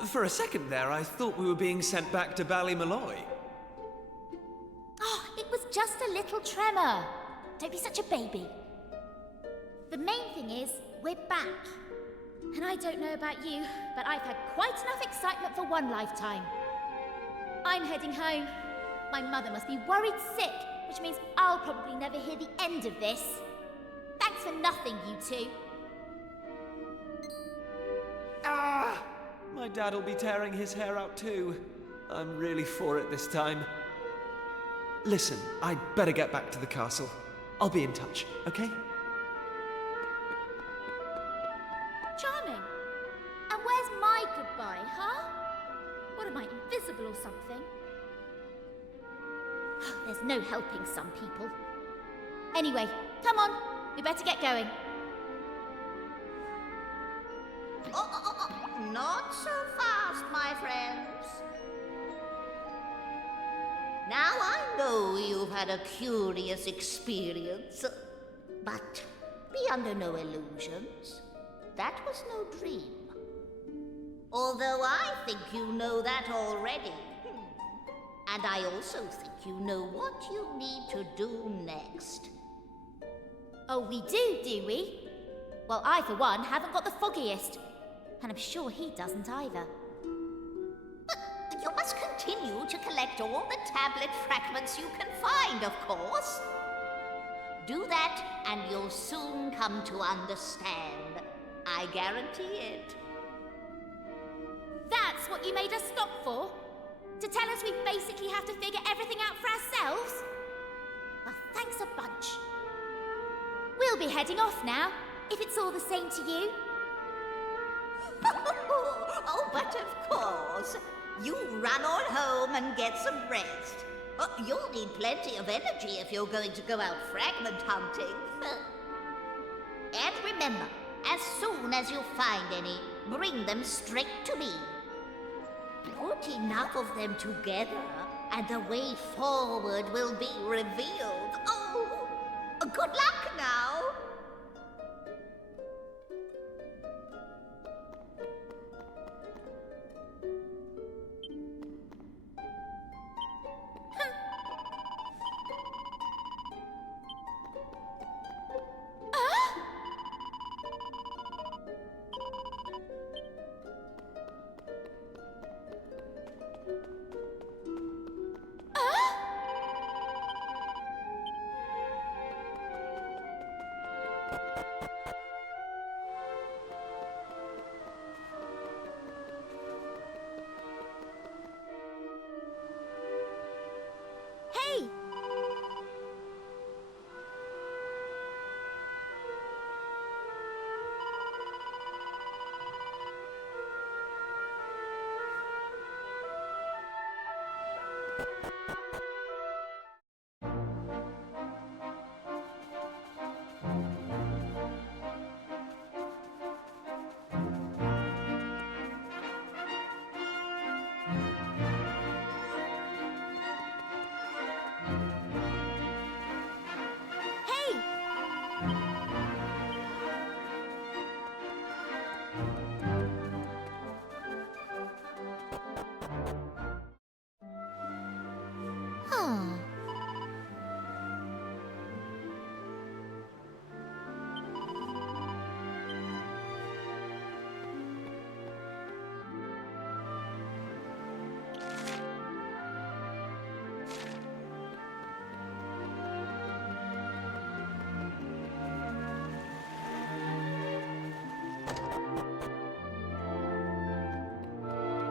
For a second there, I thought we were being sent back to Ballymalloy. Oh, it was just a little tremor. Don't be such a baby. The main thing is, we're back. And I don't know about you, but I've had quite enough excitement for one lifetime. I'm heading home. My mother must be worried sick, which means I'll probably never hear the end of this. Thanks for nothing, you two. Ah! My dad'll be tearing his hair out too. I'm really for it this time. Listen, I'd better get back to the castle. I'll be in touch, okay? Charming. And where's my goodbye, huh? What am I, invisible or something? There's no helping some people. Anyway, come on. We better get going. Not so fast, my friends. Now I know you've had a curious experience, but be under no illusions. That was no dream. Although I think you know that already. And I also think you know what you need to do next. Oh, we do we? Well, I, for one, haven't got the foggiest. And I'm sure he doesn't either. But you must continue to collect all the tablet fragments you can find, of course. Do that, and you'll soon come to understand. I guarantee it. That's what you made us stop for? To tell us we basically have to figure everything out for ourselves? Well, thanks a bunch. We'll be heading off now, if it's all the same to you. Oh, but of course. You run on home and get some rest. You'll need plenty of energy if you're going to go out fragment hunting. And remember, as soon as you find any, bring them straight to me. Put enough of them together, and the way forward will be revealed. Oh, good luck now.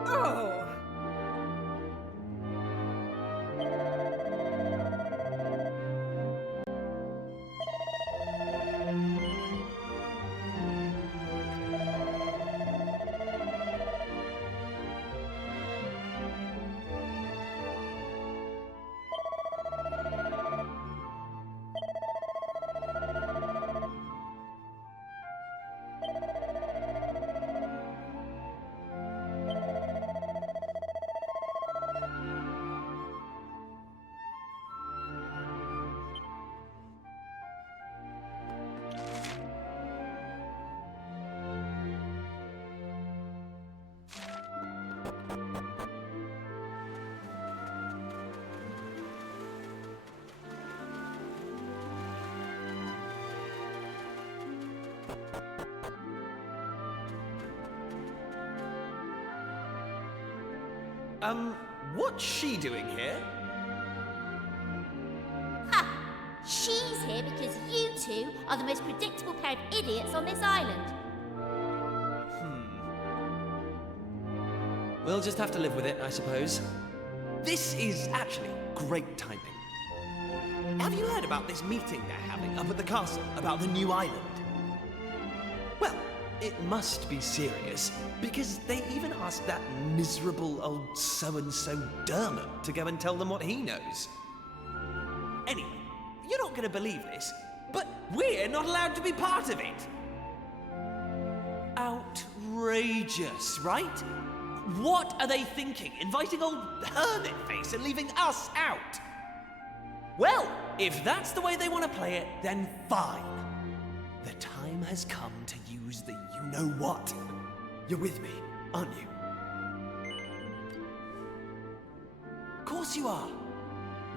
Oh! What's she doing here? Ha! She's here because you two are the most predictable pair of idiots on this island. We'll just have to live with it, I suppose. This is actually great timing. Have you heard about this meeting they're having up at the castle about the new island? Well, it must be serious, because they even asked that miserable old so-and-so Dermot to go and tell them what he knows. Anyway, you're not going to believe this, but we're not allowed to be part of it. Outrageous, right? What are they thinking, inviting old Hermit-Face and leaving us out? Well, if that's the way they want to play it, then fine. The time has come to use the you-know-what. You're with me, aren't you? Of course you are.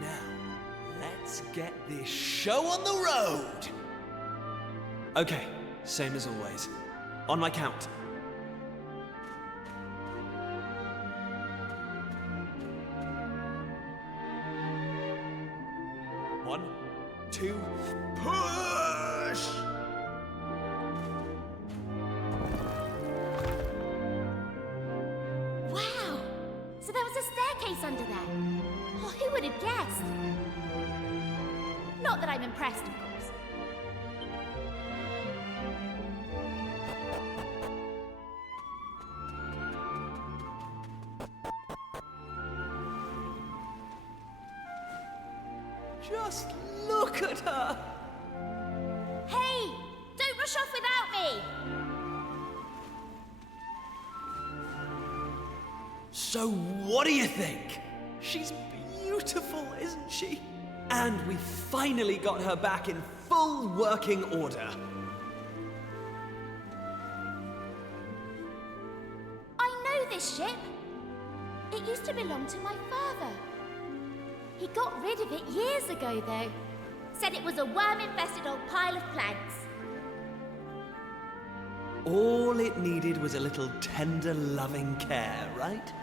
Now, let's get this show on the road. Okay, same as always. On my count. 1, 2, push! Wow! So there was a staircase under there. Oh, who would have guessed? Not that I'm impressed, of course. Just look at her! Hey! Don't rush off without me! So what do you think? She's beautiful, isn't she? And we finally got her back in full working order. I know this ship. It used to belong to my father. He got rid of it years ago, though. Said it was a worm-infested old pile of planks. All it needed was a little tender, loving care, right?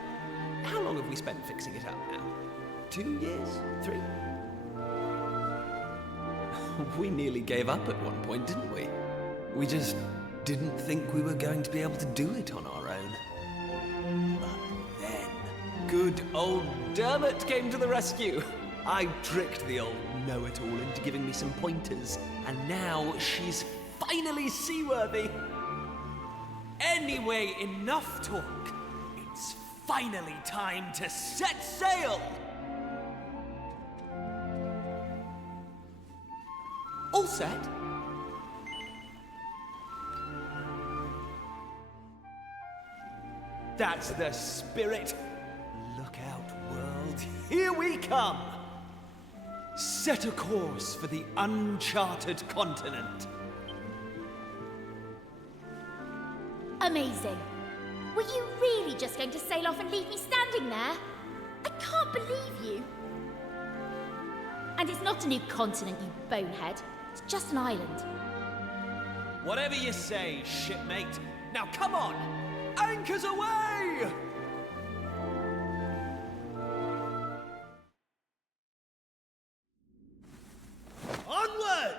How long have we spent fixing it up now? 2 years? 3? We nearly gave up at one point, didn't we? We just didn't think we were going to be able to do it on our own. But then, good old Dermot came to the rescue. I tricked the old know-it-all into giving me some pointers, and now she's finally seaworthy. Anyway, enough talk. It's finally time to set sail! All set? That's the spirit. Look out, world. Here we come! Set a course for the uncharted continent. Amazing. Were you really just going to sail off and leave me standing there? I can't believe you. And it's not a new continent, you bonehead. It's just an island. Whatever you say, shipmate. Now come on! Anchors away! Onward!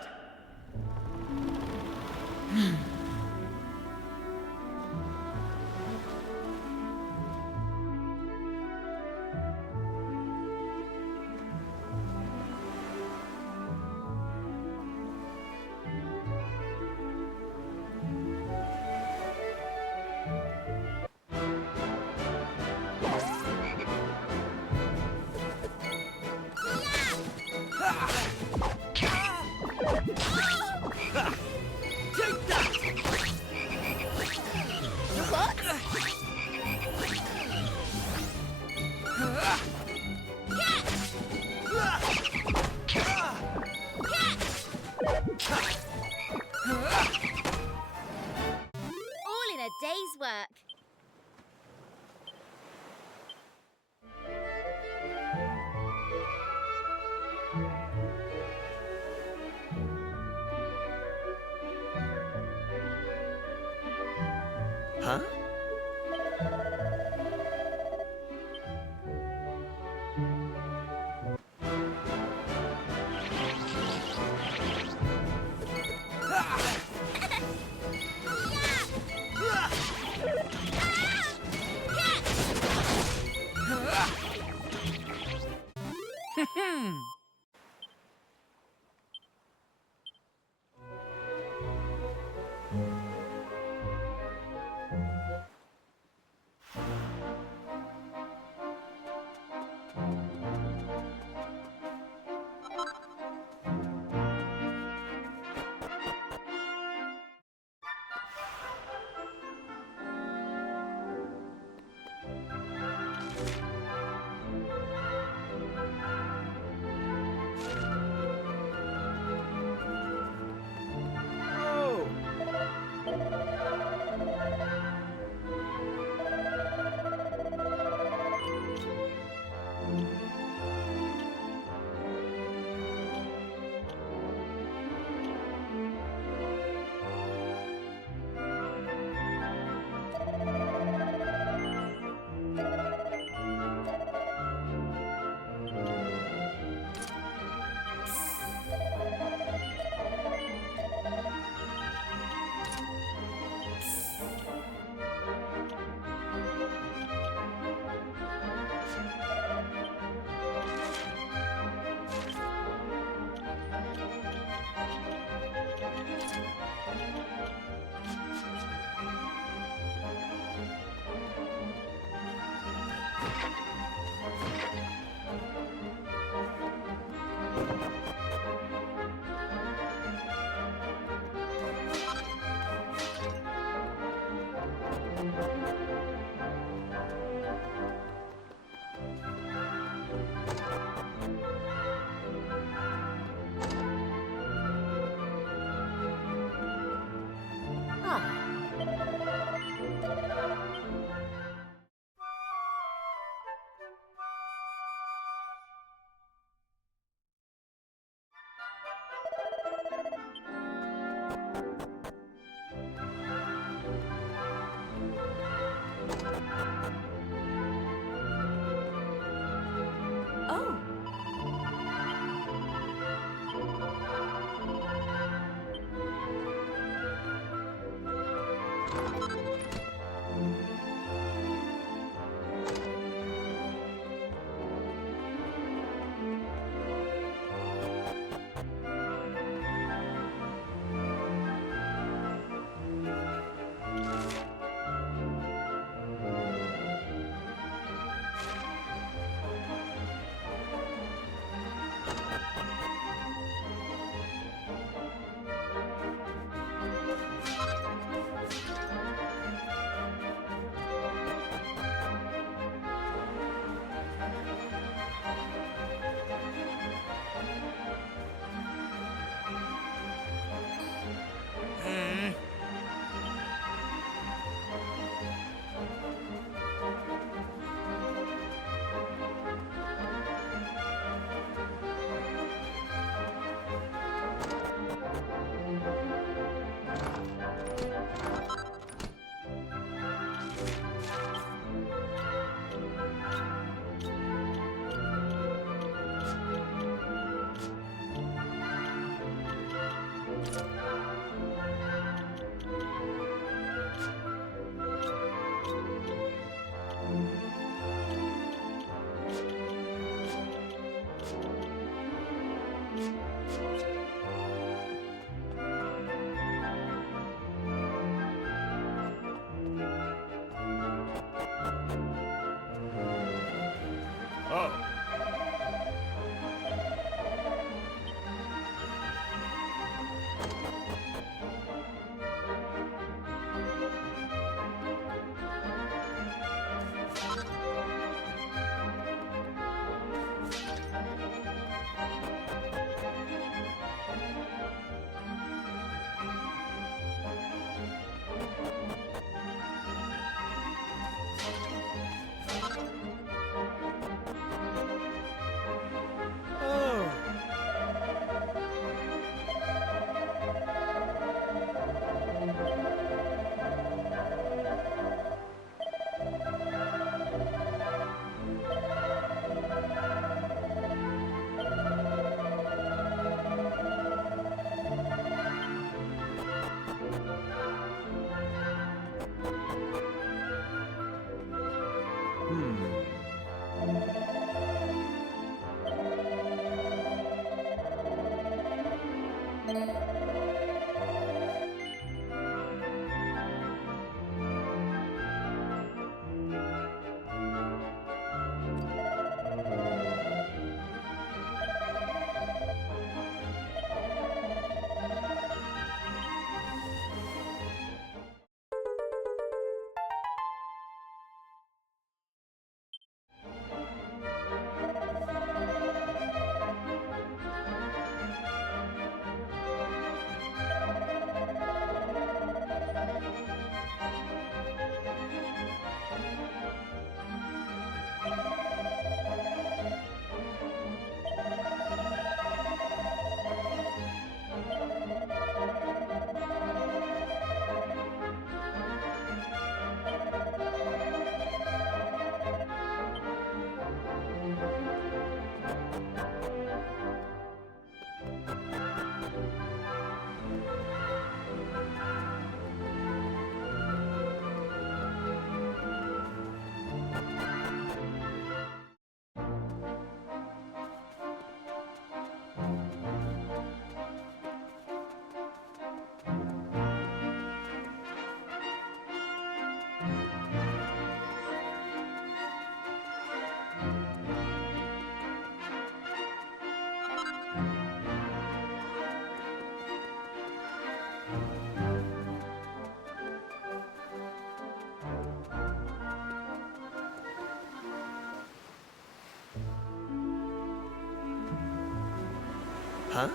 Huh?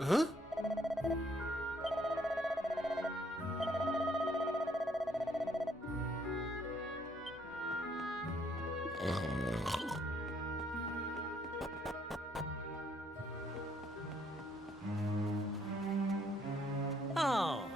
Huh? Oh.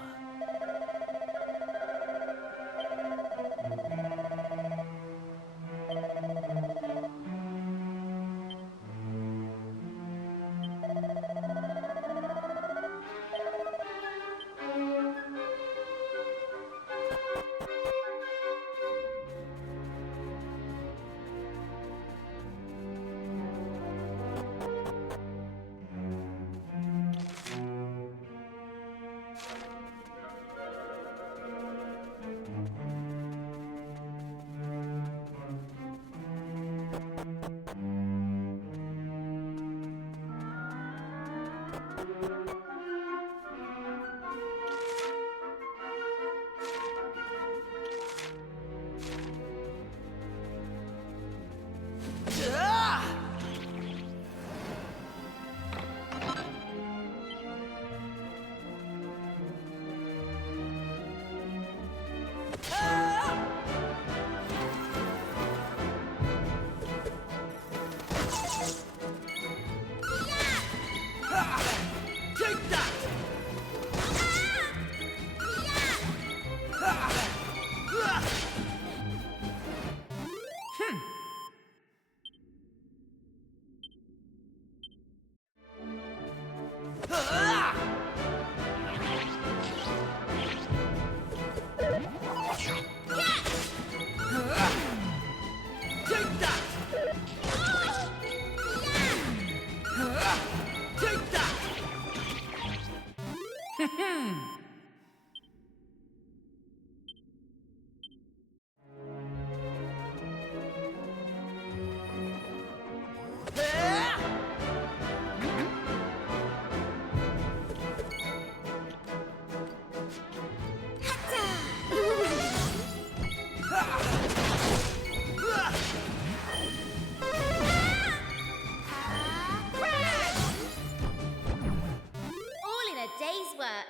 All in a day's work.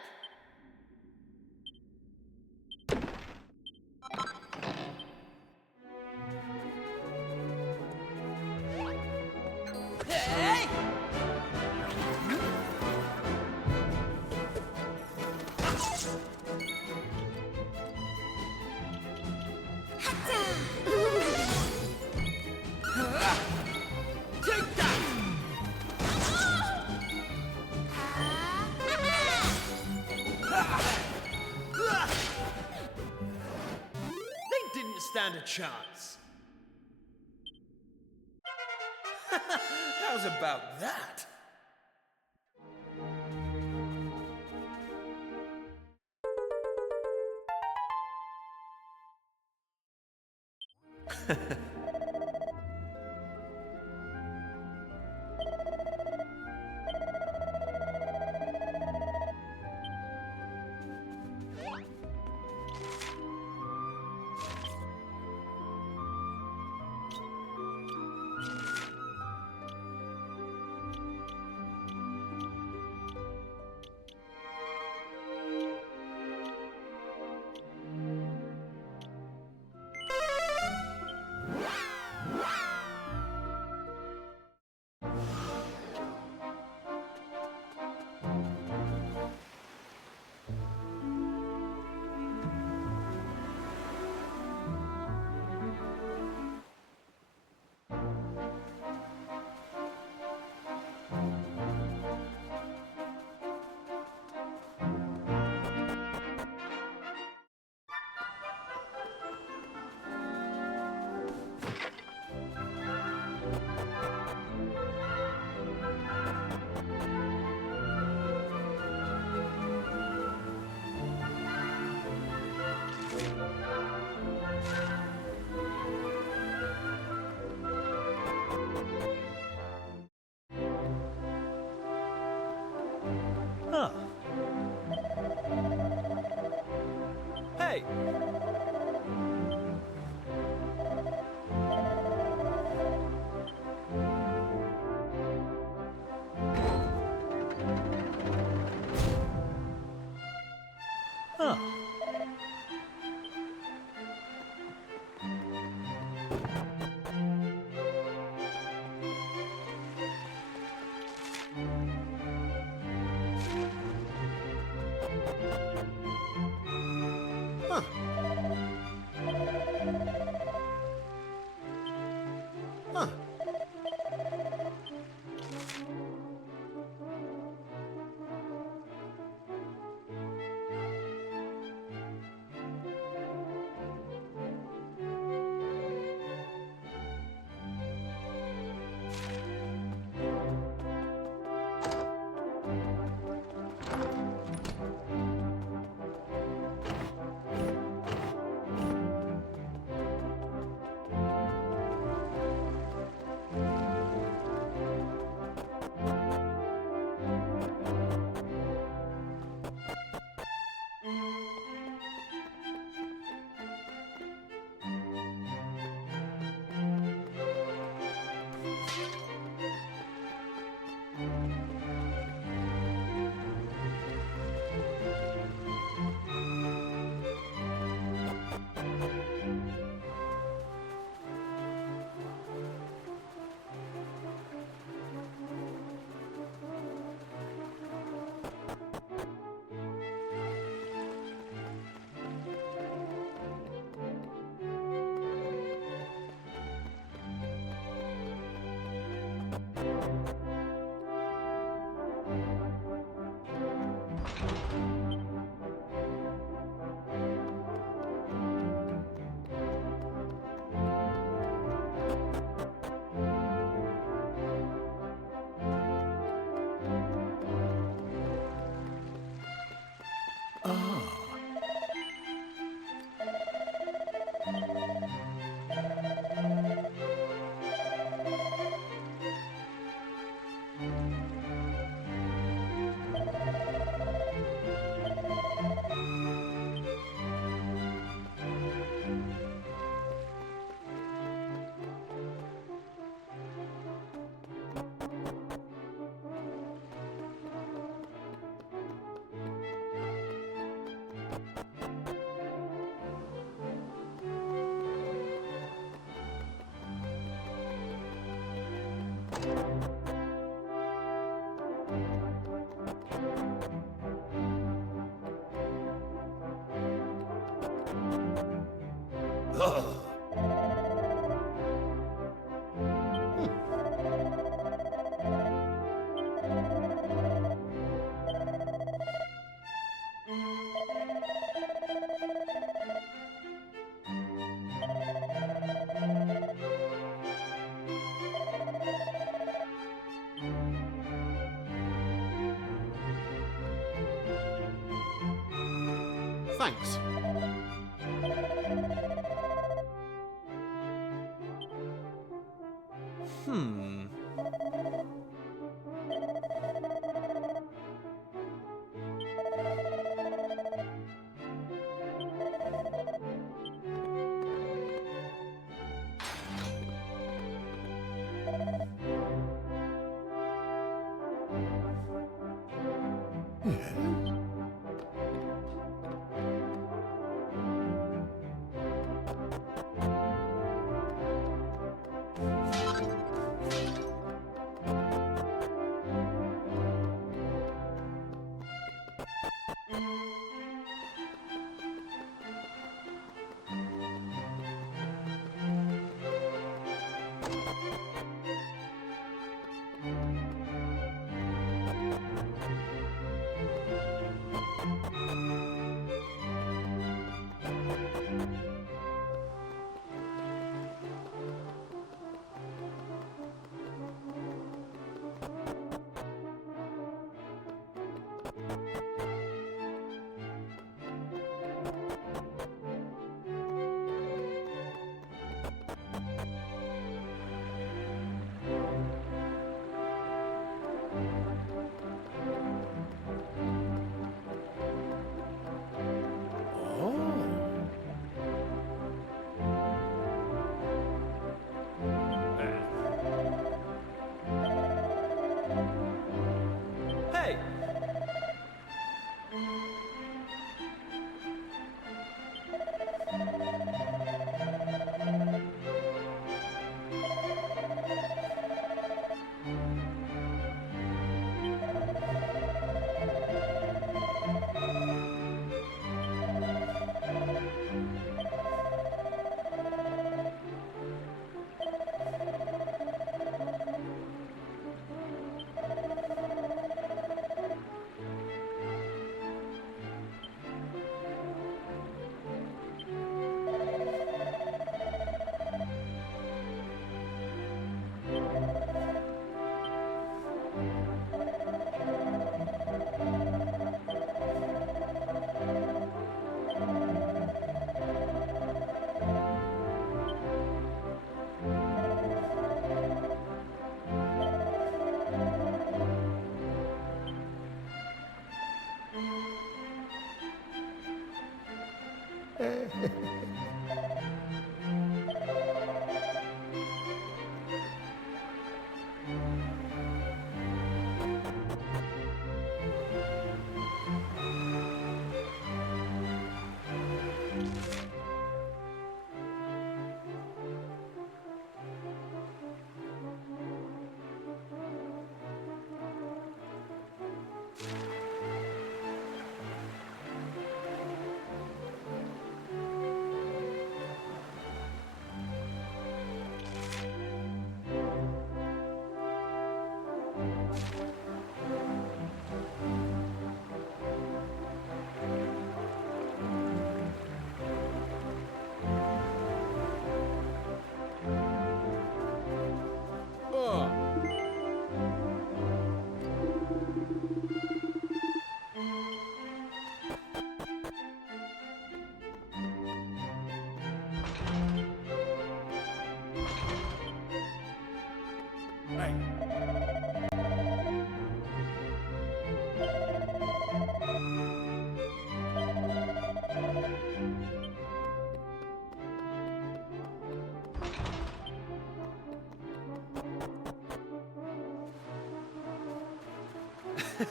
Take that! They didn't stand a chance. How's about that? Huh. Hey! Huh. Huh. Huh. Thanks.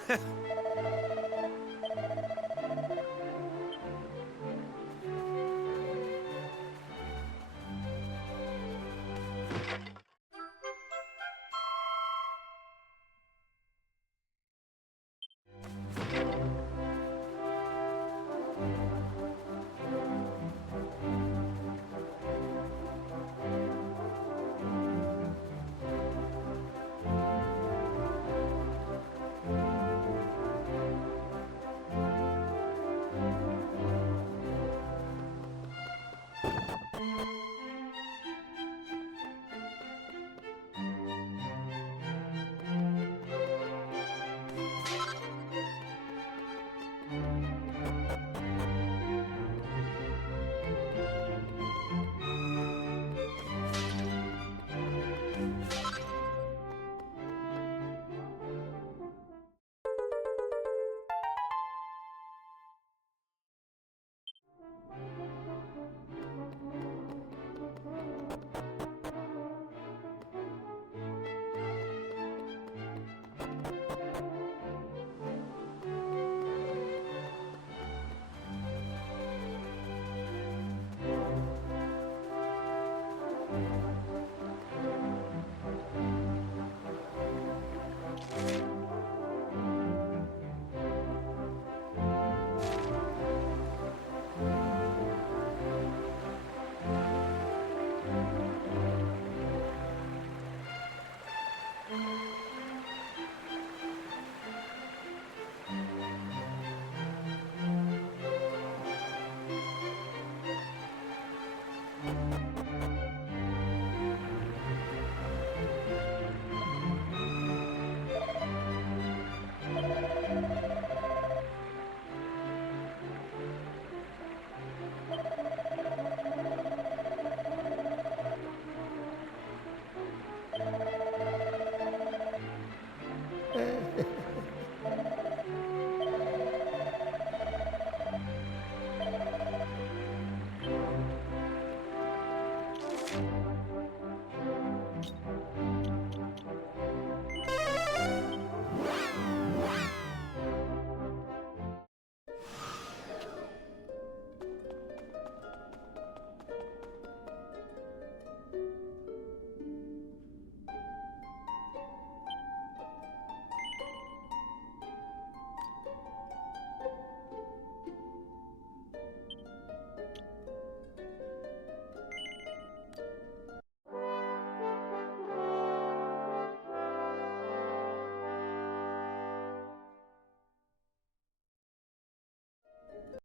Hey!